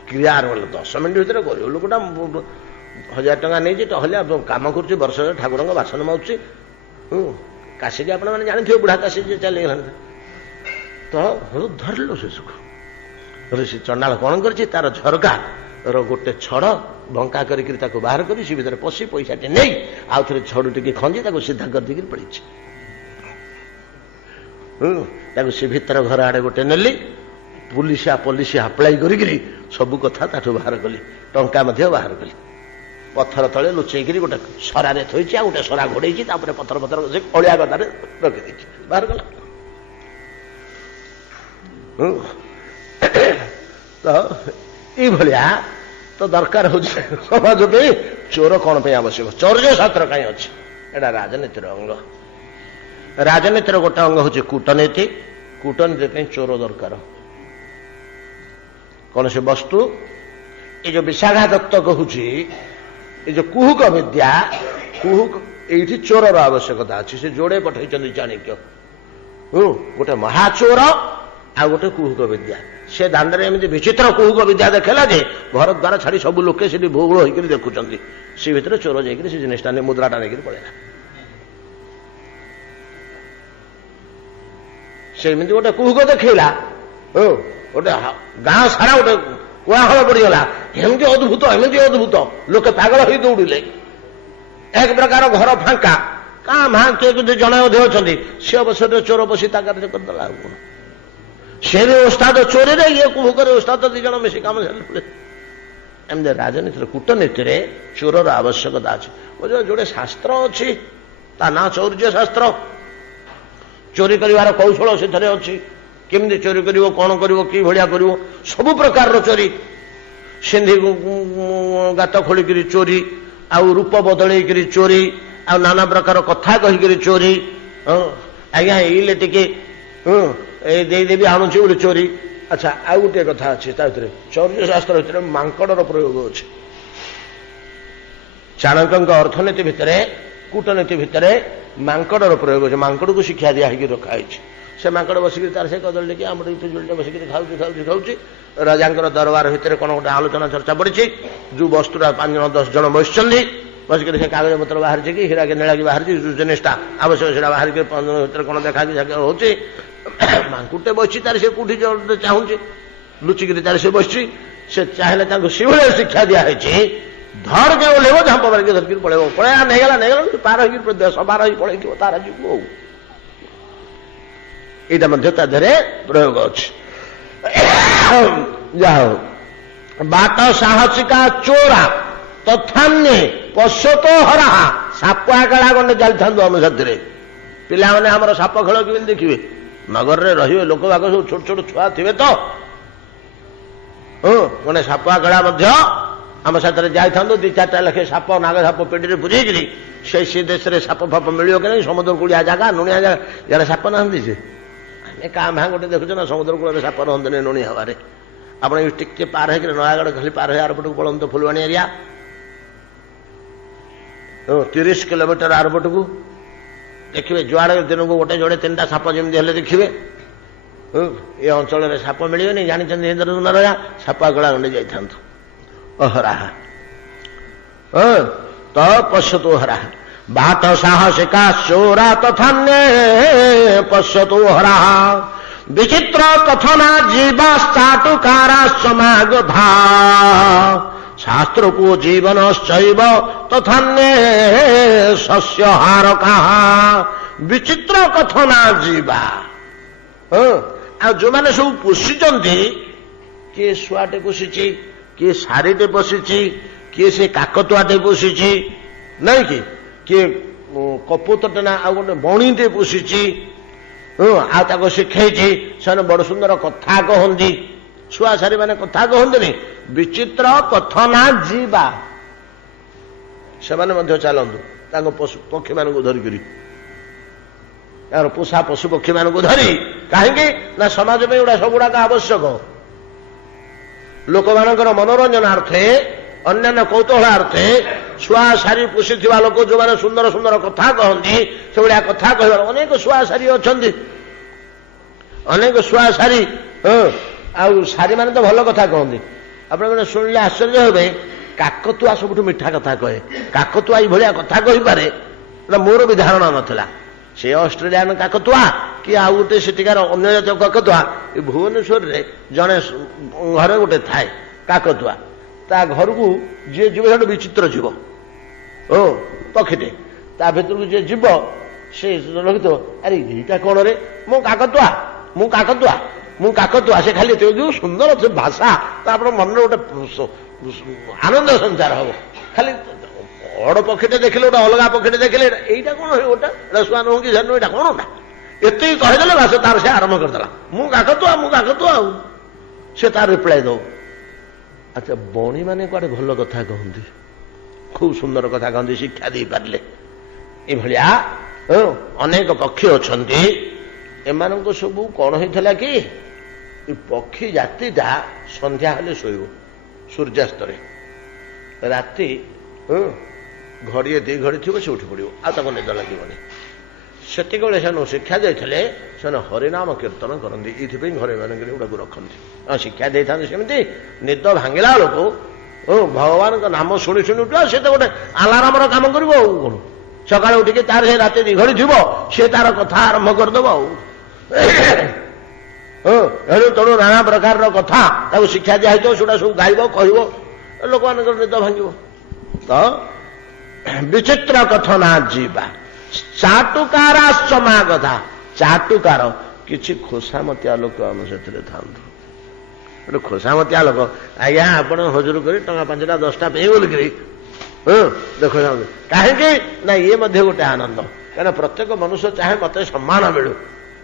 କ୍ରିୟା 10 ମିନିଟ୍ ଭିତରେ କରିବ। ଲୋକଟା 1000 ଟଙ୍କା ନେଇଛି, ଟହଲିଆ କାମ କରୁଛି, ବର୍ଷ ଠାକୁରଙ୍କ ବାସନ ମାରୁଛି। କାଶିକି ଆପଣମାନେ ଜାଣିଥିବେ, ବୁଢା କାଶି ଯେ ଚାଲିଗଲାଣି। ତ ଧରିଲୁ ଶେଷକୁ। ସେ ଚଣ୍ଡାଳ କଣ କରିଛି, ତାର ଝରକା ର ଗୋଟେ ଛଡ଼ ବଙ୍କା କରିକି ତାକୁ ବାହାର କରି ସେ ଭିତରେ ପଶି ପଇସାଟି ନେଇ ଆଉ ଥରେ ଛଡୁ ଟିକେ ଖଞ୍ଜି ତାକୁ ସିଧା କରିଦେଇକି ପଳେଇଛି। ତାକୁ ସେ ଭିତର ଘର ଆଡେ ଗୋଟେ ନେଲି, ପୋଲିସ ଆପ୍ଲାଇ କରିକିରି ସବୁ କଥା ତାଠୁ ବାହାର କଲି, ଟଙ୍କା ମଧ୍ୟ ବାହାର କଲି। ପଥର ତଳେ ଲୁଚେଇକିରି ଗୋଟେ ସରାରେ ଥୋଇଛି, ଆଉ ଗୋଟେ ସରା ଘୋଡେଇଛି, ତାପରେ ପଥର ଅଳିଆ ଗଦାରେ ରଖିଦେଇଛି, ବାହାର କଲା। ତ ଏଇଭଳିଆ ତ ଦରକାର ହଉଛି ସମାଜ ପାଇଁ। ଚୋର କଣ ପାଇଁ ଆବଶ୍ୟକ? ଚୌର୍ଯ୍ୟ ଶାସ୍ତ୍ର କାହିଁ ଅଛି? ଏଟା ରାଜନୀତିର ଅଙ୍ଗ। ରାଜନୀତିର ଗୋଟେ ଅଙ୍ଗ ହଉଛି କୂଟନୀତି। କୂଟନୀତି ପାଇଁ ଚୋର ଦରକାର। କୌଣସି ବସ୍ତୁ, ଏ ଯୋଉ ବିଶାଖା ଦତ୍ତ କହୁଛି, ଏ ଯୋଉ କୁହୁକ ବିଦ୍ୟା, ଏଇଠି ଚୋରର ଆବଶ୍ୟକତା ଅଛି। ସେ ଯୋଡେ ପଠେଇଛନ୍ତି ଚାଣିକ୍ୟ, ଗୋଟେ ମହାଚୋର ଆଉ ଗୋଟେ କୁହୁକ ବିଦ୍ୟା। ସେ ଦାଣ୍ଡରେ ଏମିତି ବିଚିତ୍ର କୁହୁକ ବିଦ୍ୟା ଦେଖେଇଲା ଯେ ଘର ଦ୍ୱାର ଛାଡି ସବୁ ଲୋକେ ସେଠି ବହୁଳ ହେଇକରି ଦେଖୁଛନ୍ତି। ସେ ଭିତରେ ଚୋର ଯାଇକରି ସେ ଜିନିଷଟା ନେଇ ମୁଦ୍ରାଟା ନେଇକରି ପଳେଇଲା। ସେମିତି ଗୋଟେ କୁହୁକ ଦେଖେଇଲା, ଗୋଟେ ଗାଁ ସାରା ଗୋଟେ କୋଳାହଳ ପଡିଗଲା। ଏମିତି ଅଦ୍ଭୁତ, ଏମିତି ଅଦ୍ଭୁତ, ଲୋକେ ପାଗଳ ହେଇ ଦୌଡ଼ିଲେ। ଏକ ପ୍ରକାର ଘର ଫାଙ୍କା, କାଁ ଭାଁ କିଏ କିନ୍ତୁ ଜଣେ ଅଧେ ଅଛନ୍ତି। ସେ ଅବସରରେ ଚୋର ବସି ତା କାର୍ଯ୍ୟ କରିଦେଲା। ଆଉ କଣ, ସେ ବି ଓସ୍ତାଦ ଚୋରିରେ, ଇଏ କୁହୁକରେ ଓସ୍ତାଦ, 2 ଜଣ ମିଶି କାମ ଚାଲିଥିଲେ। ଏମିତି ରାଜନୀତିର କୂଟନୀତିରେ ଚୋରର ଆବଶ୍ୟକତା ଅଛି। ଯୋଉଟେ ଶାସ୍ତ୍ର ଅଛି, ତା ନାଁ ଚୌର୍ଯ୍ୟ ଶାସ୍ତ୍ର। ଚୋରି କରିବାର କୌଶଳ ସେଥିରେ ଅଛି। କେମିତି ଚୋରି କରିବ, କଣ କରିବ, କି ଭଳିଆ କରିବ, ସବୁ ପ୍ରକାରର ଚୋରି। ସିନ୍ଧି ଗାତ ଖୋଳିକିରି ଚୋରି, ଆଉ ରୂପ ବଦଳେଇକିରି ଚୋରି, ଆଉ ନାନା ପ୍ରକାର କଥା କହିକିରି ଚୋରି। ଆଜ୍ଞା ଏଇଲେ ଟିକେ ଏଇ ଦେଇଦେବି, ଆଣୁଛି ବୋଲି ଚୋରି। ଆଚ୍ଛା, ଆଉ ଗୋଟିଏ କଥା ଅଛି ତା ଭିତରେ, ଚୌର୍ଯ୍ୟ ଶାସ୍ତ୍ର ଭିତରେ ମାଙ୍କଡର ପ୍ରୟୋଗ ଅଛି। ଚାଣକ୍ୟଙ୍କ ଅର୍ଥନୀତି ଭିତରେ, କୂଟନୀତି ଭିତରେ ମାଙ୍କଡର ପ୍ରୟୋଗ ଅଛି। ମାଙ୍କଡକୁ ଶିକ୍ଷା ଦିଆ ହେଇକି ରଖାହେଇଛି। ସେ ମାଙ୍କଡ ବସିକିରି ତାର ସେ କଦଳୀ ଟିକେ ଆମର ପିଜୁଳିଟେ ବସିକିରି ଖାଉଛି। ରାଜାଙ୍କର ଦରବାର ଭିତରେ କଣ ଗୋଟେ ଆଲୋଚନା ଚର୍ଚ୍ଚା ପଡିଛି। ଯୋଉ ବସ୍ତୁଟା 5 ଜଣ 10 ଜଣ ବସିଛନ୍ତି, ବସିକିରି ସେ କାଗଜ ପତ୍ର ବାହାରିଛି କି ହୀରା କି ନୀଳା କି ବାହାରିଛି, ଯୋଉ ଜିନିଷଟା ଆବଶ୍ୟକ ସେଟା ବାହାରିକି 5 ଜଣ ଭିତରେ କଣ ଦେଖାକି ହଉଛି। ମାଙ୍କୁଟେ ବସିଛି, ତାର ସେ କୋଉଠି ଚାହୁଁଛି, ଲୁଚିକିରି ତାର ସେ ବସିଛି। ସେ ଚାହିଁଲେ ତାଙ୍କୁ ସେଭଳିଆ ଶିକ୍ଷା ଦିଆହେଇଛି, ଧରକେ ଓହ୍ଲେଇବ, ଝାମ୍ପ ମାରିକି ଧରିକି ପଳେଇବ। ପଳେଇବା ନେଇଗଲା, ପାର ହେଇକି ଦେଶ ପାର ହେଇ ପଳେଇଥିବ ତାର ଯିବୁ। ଆଉ ଏଇଟା ମଧ୍ୟ ତା ଦେହରେ ପ୍ରୟୋଗ ଅଛି। ଯାହା ହଉ ବାଟ ସାହସିକା ଚୋରା ତଥାନ୍ୟ ପଶ୍ୟତ ହରା ସାପ ଆଗଳା ଗଣ୍ଡେ ଚାଲିଥାନ୍ତୁ ଆମ ସାଥିରେ। ପିଲାମାନେ ଆମର ସାପ ଖେଳ କେମିତି ଦେଖିବେ? ନଗରରେ ରହିବେ ଲୋକ ବାକ ସବୁ ଛୋଟ ଛୋଟ ଛୁଆ ଥିବେ ତ ଗଣ୍ଡେ ସାପ ଆଗଳା ମଧ୍ୟ ଆମ ସାଥିରେ ଯାଇଥାନ୍ତୁ। 2-4ଟା ଲେଖେ ସାପ ନାଗ ସାପ ପେଟିରେ ପୁରେଇକିରି ସେ ଦେଶରେ ସାପ ଫାପ ମିଳିବ କି ନାହିଁ? ସମୁଦ୍ର କୂଳିଆ ଜାଗା ନୁଣିଆ ଜାଗା ଇଆଡ଼େ ସାପ ନାହାନ୍ତି ଯେ ଆମେ କାଁ ଭାଁ ଗୋଟେ ଦେଖୁଛୁ ନା ସମୁଦ୍ର କୂଳରେ ସାପ ରହନ୍ତିନି ନୁଣି ହବାରେ। ଆପଣ ଟିକେ ପାର ହେଇକିରି ନୟାଗଡ଼ ଖାଲି ପାର ହେଇ ଆରପଟକୁ ପଳନ୍ତୁ ଫୁଲବାଣୀ ଏରିଆ 30 କିଲୋମିଟର ଆରପଟକୁ ଦେଖିବେ ଯୁଆଡ଼େ ଦିନକୁ ଗୋଟେ ଯୋଡ଼େ 3ଟା ସାପ ଯେମିତି ହେଲେ ଦେଖିବେ। ଏ ଅଞ୍ଚଳରେ ସାପ ମିଳିବନି ଜାଣିଛନ୍ତି ଇନ୍ଦ୍ରଧନୁ ରାଜା ସାପ ଆଗଳା ଗଣ୍ଡେ ଯାଇଥାନ୍ତୁ। ଅହରାହା ତ ପଶ୍ୟତୁ ହରାହା ବାଟ ସାହସିକା ଚୋରା ତଥାନ୍ୟ ପଶ୍ୟତୁ ହରାହା ବିଚିତ୍ର କଥନା ଜୀବା ଚାଟୁକାରା ସମାଗଧା ଶାସ୍ତ୍ରକୁ ଜୀବନଶ୍ଚୈବ ତଥାନ୍ୟ ଶସ୍ୟହାର କାହା ବିଚିତ୍ର କଥନା ଯିବା। ଆଉ ଯୋଉମାନେ ସବୁ ପୋଷିଛନ୍ତି କିଏ ଶୁଆଟେ ପୋଷିଛି, କିଏ ଶାରୀଟେ ପୋଷିଛି, କିଏ ସେ କାକତୁଆଟେ ପୋଷିଛି ନାଇଁ କି, କିଏ କପୁତଟେ ନା ଆଉ ଗୋଟେ ବଣିଟେ ପୋଷିଛି ଆଉ ତାକୁ ଶିଖେଇଛି। ସେମାନେ ବଡ ସୁନ୍ଦର କଥା କହନ୍ତି। ଛୁଆ ସାରୀ ମାନେ କଥା କହନ୍ତିନି ବିଚିତ୍ର କଥନା ଯିବା। ସେମାନେ ମଧ୍ୟ ଚାଲନ୍ତୁ ତାଙ୍କ ପଶୁ ପକ୍ଷୀ ମାନଙ୍କୁ ଧରିକରି ତାଙ୍କର ପୋଷା ପଶୁ ପକ୍ଷୀ ମାନଙ୍କୁ ଧରି। କାହିଁକି ନା ସମାଜ ପାଇଁ ଗୁଡା ସବୁଗୁଡାକ ଆବଶ୍ୟକ। ଲୋକମାନଙ୍କର ମନୋରଞ୍ଜନାର୍ଥେ ଅନ୍ୟାନ୍ୟ କୌତୂହଳାର୍ଥେ ଛୁଆ ସାରୀ ପୋଷିଥିବା ଲୋକ ଯୋଉମାନେ ସୁନ୍ଦର ସୁନ୍ଦର କଥା କହନ୍ତି ସେଭଳିଆ କଥା କହିବାର ଅନେକ ଛୁଆ ସାରୀ ଅଛନ୍ତି। ଅନେକ ଛୁଆ ସାରୀ ଆଉ ସାରୀ ମାନେ ତ ଭଲ କଥା କହନ୍ତି। ଆପଣମାନେ ଶୁଣିଲେ ଆଶ୍ଚର୍ଯ୍ୟ ହେବେ କାକତୁଆ ସବୁଠୁ ମିଠା କଥା କହେ। କାକତୁଆ ଏଇଭଳିଆ କଥା କହିପାରେ ମୋର ବି ଧାରଣା ନଥିଲା। ସେ ଅଷ୍ଟ୍ରେଲିଆନ କାକତୁଆ କି ଆଉ ଗୋଟେ ସେଠିକାର ଅନ୍ୟ ଜାତୀୟ କାକତୁଆ ଏ ଭୁବନେଶ୍ୱରରେ ଜଣେ ଘରେ ଗୋଟେ ଥାଏ କାକତୁଆ। ତା ଘରକୁ ଯିଏ ଯିବ ସେଠୁ ବିଚିତ୍ର ଯିବ ପକ୍ଷୀଟେ। ତା ଭିତରକୁ ଯିଏ ଯିବ ସେ ରଖିଥିବ ଆରେ ଏଇଟା କଣ ରେ? ମୁଁ କାକତୁଆ ମୁଁ କାକତୁଆ ମୁଁ କାକତୁଆ। ସେ ଖାଲି ଯୋଉ ସୁନ୍ଦର ଭାଷା ତାପରେ ମନରେ ଗୋଟେ ଆନନ୍ଦ ସଞ୍ଚାର ହବ। ଖାଲି ବଡ ପକ୍ଷୀଟେ ଦେଖିଲେ ଗୋଟେ ଅଲଗା ପକ୍ଷୀଟେ ଦେଖିଲେ ଏଇଟା କଣ ଗୋଟା ଏଇଟା ଶୁଆ ନୁହଁ କି ଜାଣିନୁ ଏଇଟା କଣ ନା ଏତିକି କହିଦେଲେ ବାସ ତାର ସେ ଆରମ୍ଭ କରିଦେଲା ମୁଁ କାକତୁଆ ମୁଁ କାକତୁଆ। ଆଉ ସେ ତାର ରିପ୍ଲାଏ ଦଉ। ଆଚ୍ଛା ବଣୀ ମାନେ କୁଆଡେ ଭଲ କଥା କହନ୍ତି, ଖୁବ ସୁନ୍ଦର କଥା କହନ୍ତି ଶିକ୍ଷା ଦେଇପାରିଲେ। ଏଭଳିଆ ଅନେକ ପକ୍ଷୀ ଅଛନ୍ତି। ଏମାନଙ୍କୁ ସବୁ କଣ ହେଇଥିଲା କି ଏ ପକ୍ଷୀ ଜାତିଟା ସନ୍ଧ୍ୟା ହେଲେ ଶୋଇବ ସୂର୍ଯ୍ୟାସ୍ତରେ। ରାତି ଘଡ଼ିଏ 2 ଘଡ଼ି ଥିବ ସେ ଉଠି ପଡ଼ିବ ଆଉ ତାକୁ ନିଦ ଲାଗିବନି। ସେତିକିବେଳେ ସେମାନଙ୍କୁ ଶିକ୍ଷା ଦେଇଥିଲେ ସେମାନେ ହରିନାମ କୀର୍ତ୍ତନ କରନ୍ତି। ଏଇଥିପାଇଁ ଘରେ ମାନଙ୍କରେ ଗୁଡ଼ାକୁ ରଖନ୍ତି। ଶିକ୍ଷା ଦେଇଥାନ୍ତି ସେମିତି ନିଦ ଭାଙ୍ଗିଲା ବେଳକୁ ଭଗବାନଙ୍କ ନାମ ଶୁଣି ଶୁଣି ଉଠିବ। ସେ ତ ଗୋଟେ ଆଲାରାମର କାମ କରିବ ଆଉ କଣ। ସକାଳେ ଉଠିକି ତାର ସେ ରାତି 2 ଘଡ଼ି ଥିବ ସେ ତାର କଥା ଆରମ୍ଭ କରିଦେବ ଆଉ। ଏଣୁ ତେଣୁ ନାନା ପ୍ରକାରର କଥା ତାକୁ ଶିକ୍ଷା ଦିଆହେଇଥିବ ସେଗୁଡ଼ା ସବୁ ଗାଇବ କହିବ ଲୋକମାନଙ୍କର ନିଦ ଭାଙ୍ଗିବ। ତ ବିଚିତ୍ର କଥନା ଯିବା ଚାଟୁକାରା ସମାଗଧା। ଚାଟୁକାର କିଛି ଖୋସାମତିଆ ଲୋକ ଆମ ସେଥିରେ ଥାନ୍ତୁ। ଗୋଟେ ଖୋସାମତିଆ ଲୋକ ଆଜ୍ଞା ଆପଣ ହଜୁର କରି ଟଙ୍କା 5ଟା 10ଟା ପେଇ ବୋଲିକିରି ଦେଖୁଛନ୍ତି। କାହିଁକି ନା ଇଏ ମଧ୍ୟ ଗୋଟେ ଆନନ୍ଦ। କାହିଁକିନା ପ୍ରତ୍ୟେକ ମନୁଷ୍ୟ ଚାହେଁ ମତେ ସମ୍ମାନ ମିଳୁ।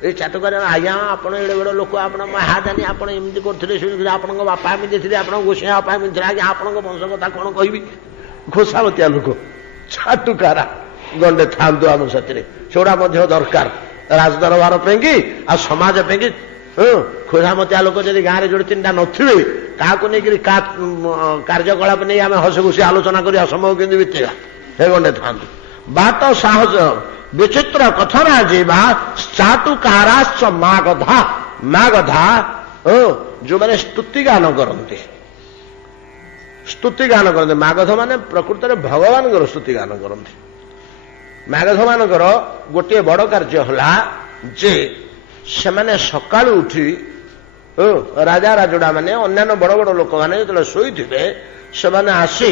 ଏଇ ଚାଟୁକାର ଆଜ୍ଞା ଆପଣ ଏଡ଼େ ବଡ଼ ଲୋକ ଆପଣ ମହାଦାନୀ ଆପଣ ଏମିତି କରୁଥିଲେ ଶୁଣିଥିଲେ ଆପଣଙ୍କ ବାପା ଏମିତି ଥିଲେ ଆପଣଙ୍କ ଗୋସାଇଁ ବାପା ଏମିତି ଥିଲେ ଆଜ୍ଞା ଆପଣଙ୍କ ବଂଶ କଥା କଣ କହିବି। ଖୋସାମତିଆ ଲୋକ ଚାଟୁକାରା ଗଣ୍ଡେ ଥାନ୍ତୁ ଆମ ସାଥିରେ। ସେଗୁଡ଼ା ମଧ୍ୟ ଦରକାର ରାଜଦରବାର ପାଇଁକି ଆଉ ସମାଜ ପାଇଁକି। ଖୋସାମତିଆ ଲୋକ ଯଦି ଗାଁରେ ଯୋଡ଼େ 3ଟା ନଥିବେ କାହାକୁ ନେଇକରି କାର୍ଯ୍ୟକଳାପ ନେଇ ଆମେ ହସ ଖୁସି ଆଲୋଚନା କରିବା ସମୟ କେମିତି ବିତେଇବା ସେ ଗଣ୍ଡେ ଥାନ୍ତୁ। ବାଟ ସାହସ ବିଚିତ୍ର କଥନା ଯିବା ଚାଟୁକାରାଶ୍ଚ ମାଗଧା। ମାଗଧା ଯୋଉମାନେ ସ୍ତୁତି ଗାନ କରନ୍ତି। ସ୍ତୁତି ଗାନ କରନ୍ତି ମାଗଧ ମାନେ ପ୍ରକୃତରେ ଭଗବାନଙ୍କର ସ୍ତୁତି ଗାନ କରନ୍ତି। ମାଗଧ ମାନଙ୍କର ଗୋଟିଏ ବଡ କାର୍ଯ୍ୟ ହେଲା ଯେ ସେମାନେ ସକାଳୁ ଉଠି ରାଜା ରାଜୁଡା ମାନେ ଅନ୍ୟାନ୍ୟ ବଡ ବଡ ଲୋକମାନେ ଯେତେବେଳେ ଶୋଇଥିବେ ସେମାନେ ଆସି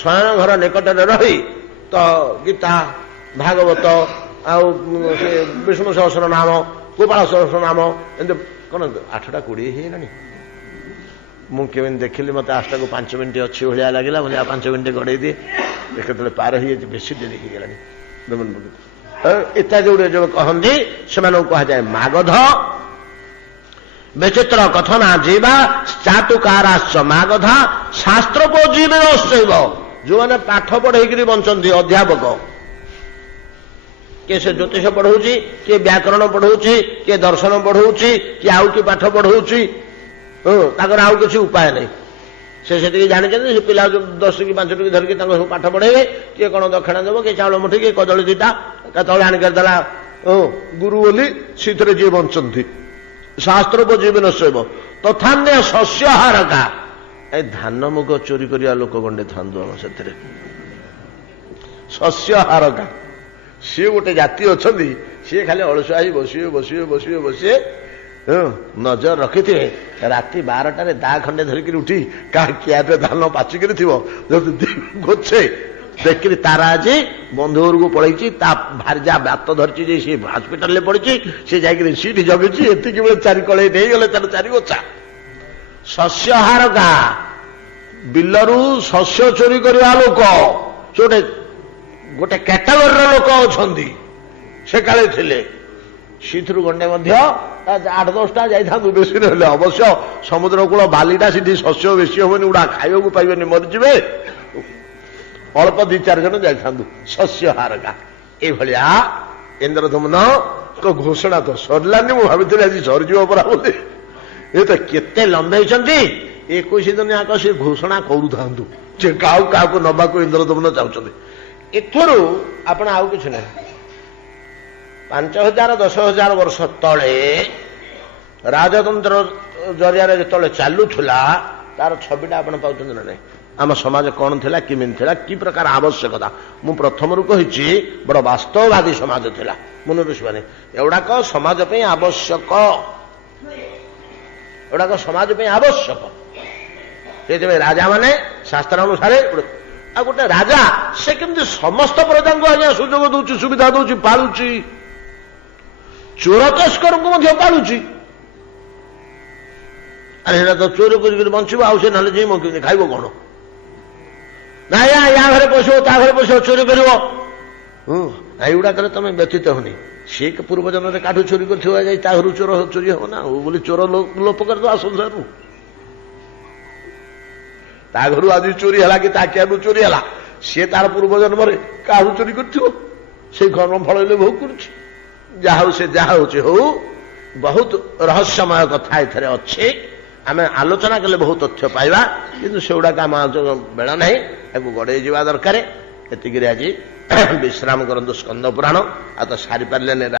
ଶୟନ ଘର ନିକଟରେ ରହି ତ ଗୀତା ଭାଗବତ ଆଉ ସେ ବିଷ୍ଣୁ ସହସ୍ର ନାମ ଗୋପାଳ ସହସ୍ର ନାମ ଏମିତି कौन 8टा 20 ହେଇଗଲାଣି ମୁଁ କେମିତି ଦେଖିଲି ମତେ 8ଟାକୁ 5 ମିନିଟ୍ ଅଛି ଭଳିଆ ଲାଗିଲା ବୋଲି 5 ମିନିଟ୍ ଗଡ଼େଇ ଦିଏ କେତେବେଳେ ପାର ହେଇଯାଇଛି ବେଶୀ ଡେରି ହେଇଗଲାଣି ଇତ୍ୟାଦି ଗୁଡିଏ ଯୋଉ କହନ୍ତି ସେମାନଙ୍କୁ କୁହାଯାଏ ମାଗଧ ବିଚିତ୍ର କଥନା ଯିବା ଚାଟୁକାରାଶ୍ଚ ମାଗଧ ଶାସ୍ତ୍ରପୋ ଜୀବିନ ଶୈବ ଯୋଉମାନେ ପାଠ ପଢେଇକିରି ବଞ୍ଚନ୍ତି ଅଧ୍ୟାପକ କିଏ ସେ ଜ୍ୟୋତିଷ ପଢଉଛି କିଏ ବ୍ୟାକରଣ ପଢଉଛି କିଏ ଦର୍ଶନ ପଢଉଛି କିଏ ଆଉ କି ପାଠ ପଢଉଛି ତାଙ୍କର ଆଉ କିଛି ଉପାୟ ନାହିଁ ସେ ସେତିକି ଜାଣିଛନ୍ତି ସେ ପିଲା 10 କି 5 ଟି ଧରିକି ତାଙ୍କୁ ସବୁ ପାଠ ପଢେଇବେ କିଏ କଣ ଦକ୍ଷିଣା ଦେବ କିଏ ଚାଉଳ ମୁଠି କିଏ କଦଳୀ ଦିଟା କେତେବେଳେ ଆଣିକି ଦେଲା ଗୁରୁ ବୋଲି ସେଥିରେ ଯିଏ ବଞ୍ଚନ୍ତି ଶାସ୍ତ୍ରପ ଜୀବନ ଶୈବ ତଥାନ୍ୟ ଶସ୍ୟ ହାରକା ଏ ଧାନ ମୁଗ ଚୋରି କରିବା ଲୋକ ଗଣ୍ଡେ ଥାନ୍ତୁ ଆମ ସେଥିରେ ଶସ୍ୟ ହାରକା ସିଏ ଗୋଟେ ଜାତି ଅଛନ୍ତି ସିଏ ଖାଲି ଅଳସୁଆ ହେଇ ବସିବେ ନଜର ରଖିଥିବେ ରାତି 12ଟାରେ ଦା ଖଣ୍ଡେ ଧରିକିରି ଉଠି କାହା କିଆରେ ଧାନ ପାଚିକିରି ଥିବ ଯଦି ଗୋଛେ ଦେଖିରି ତାର ଆଜି ବନ୍ଧୁ ଘରକୁ ପଳେଇଛି ତା ଭାରିଜା ବାତ ଧରିଛି ଯେ ସେ ହସ୍ପିଟାଲରେ ପଡିଛି ସେ ଯାଇକିରି ସିଠି ଜଗିଛି ଏତିକି ବେଳେ 4 କଳେଇ ନେଇଗଲେ ତାର 4 ଗୋଛା ଶସ୍ୟ ହାରକା ବିଲରୁ ଶସ୍ୟ ଚୋରି କରିବା ଲୋକ ଗୋଟେ କ୍ୟାଟାଗୋରୀର ଲୋକ ଅଛନ୍ତି ସେ କାଳେ ଥିଲେ ସେଥିରୁ ଗଣ୍ଡେ ମଧ୍ୟ 8-10ଟା ଯାଇଥାନ୍ତୁ ବେଶୀ ରହିଲେ ଅବଶ୍ୟ ସମୁଦ୍ର କୂଳ ବାଲିଟା ସେଠି ଶସ୍ୟ ବେଶୀ ହବନି ଗୁଡା ଖାଇବାକୁ ପାଇବେନି ମରିଯିବେ ଅଳ୍ପ 2-4 ଜଣ ଯାଇଥାନ୍ତୁ ଶସ୍ୟ ହାରକା ଏଇଭଳିଆ ଇନ୍ଦ୍ରଦମନ ଘୋଷଣା ତ ସରିଲାନି ମୁଁ ଭାବିଥିଲି ଆଜି ସରିଯିବ ପରା ବୋଲି ଏ ତ କେତେ ଲମ୍ବେଇଛନ୍ତି 21 ଦିନ ଯାକ ସେ ଘୋଷଣା କରୁଥାନ୍ତୁ ଯେ କାହାକୁ ନବାକୁ ଇନ୍ଦ୍ରଦମନ ଚାହୁଁଛନ୍ତି ଏଥିରୁ ଆପଣ ଆଉ କିଛି ନାହିଁ 5000-10,000 ବର୍ଷ ତଳେ ରାଜତନ୍ତ୍ର ଜରିଆରେ ଯେତେବେଳେ ଚାଲୁଥିଲା ତାର ଛବିଟା ଆପଣ ପାଉଛନ୍ତି ନା ନାହିଁ ଆମ ସମାଜ କଣ ଥିଲା କେମିତି ଥିଲା କି ପ୍ରକାର ଆବଶ୍ୟକତା ମୁଁ ପ୍ରଥମରୁ କହିଛି ବଡ ବାସ୍ତବବାଦୀ ସମାଜ ଥିଲା ମନେ ରଖିବାନି ଏଗୁଡାକ ସମାଜ ପାଇଁ ଆବଶ୍ୟକ ଏଗୁଡାକ ସମାଜ ପାଇଁ ଆବଶ୍ୟକ ସେଥିପାଇଁ ରାଜାମାନେ ଶାସ୍ତ୍ର ଅନୁସାରେ ଆଉ ଗୋଟେ ରାଜା ସେ କେମିତି ସମସ୍ତ ପ୍ରଜାଙ୍କୁ ଆଜ୍ଞା ସୁଯୋଗ ଦଉଛି ସୁବିଧା ଦଉଛି ପାଳୁଛି ଚୋର ତସ୍କରଙ୍କୁ ମଧ୍ୟ ପାଳୁଛି ଆରେ ଏଇଟା ତ ଚୋର କରିକି ବଞ୍ଚିବ ଆଉ ସେ ନହେଲେ ଯାଇ କେମିତି ଖାଇବ କଣ ନା ୟା ଘରେ ପଶିବ ତା ଘରେ ପଶିବ ଚୋରି କରିବ ଏଇଗୁଡାକରେ ତମେ ବ୍ୟତୀତ ହଉନି ସିଏ ପୂର୍ବ ଜନ୍ମରେ କାଠୁ ଚୋରି କରିଥିବ ଯାଇ ତା ଘରୁ ଚୋର ଚୋରି ହବ ନା ବୋଲି ଚୋର ଲୋପ କରିଦେବ ସଂସାରରୁ ତା ଘରୁ ଆଜି ଚୋରି ହେଲା କି ତା କିଆରୁ ଚୋରି ହେଲା ସିଏ ତାର ପୂର୍ବ ଜନ୍ମରେ କାହାରୁ ଚୋରି କରିଥିବ ସେଇ କର୍ମ ଫଳ ଭୋଗ କରୁଛି ଯାହା ହଉ ସେ ଯାହା ହଉଛି ହଉ ବହୁତ ରହସ୍ୟମୟ କଥା ଏଥିରେ ଅଛି ଆମେ ଆଲୋଚନା କଲେ ବହୁତ ତଥ୍ୟ ପାଇବା କିନ୍ତୁ ସେଗୁଡାକ ଆମ ବେଳ ନାହିଁ ତାକୁ ଗଡେଇ ଯିବା ଦରକାର ଏତିକିରେ ଆଜି ବିଶ୍ରାମ କରନ୍ତୁ ସ୍କନ୍ଦ ପୁରାଣ ଆଉ ତ ସାରିପାରିଲେନି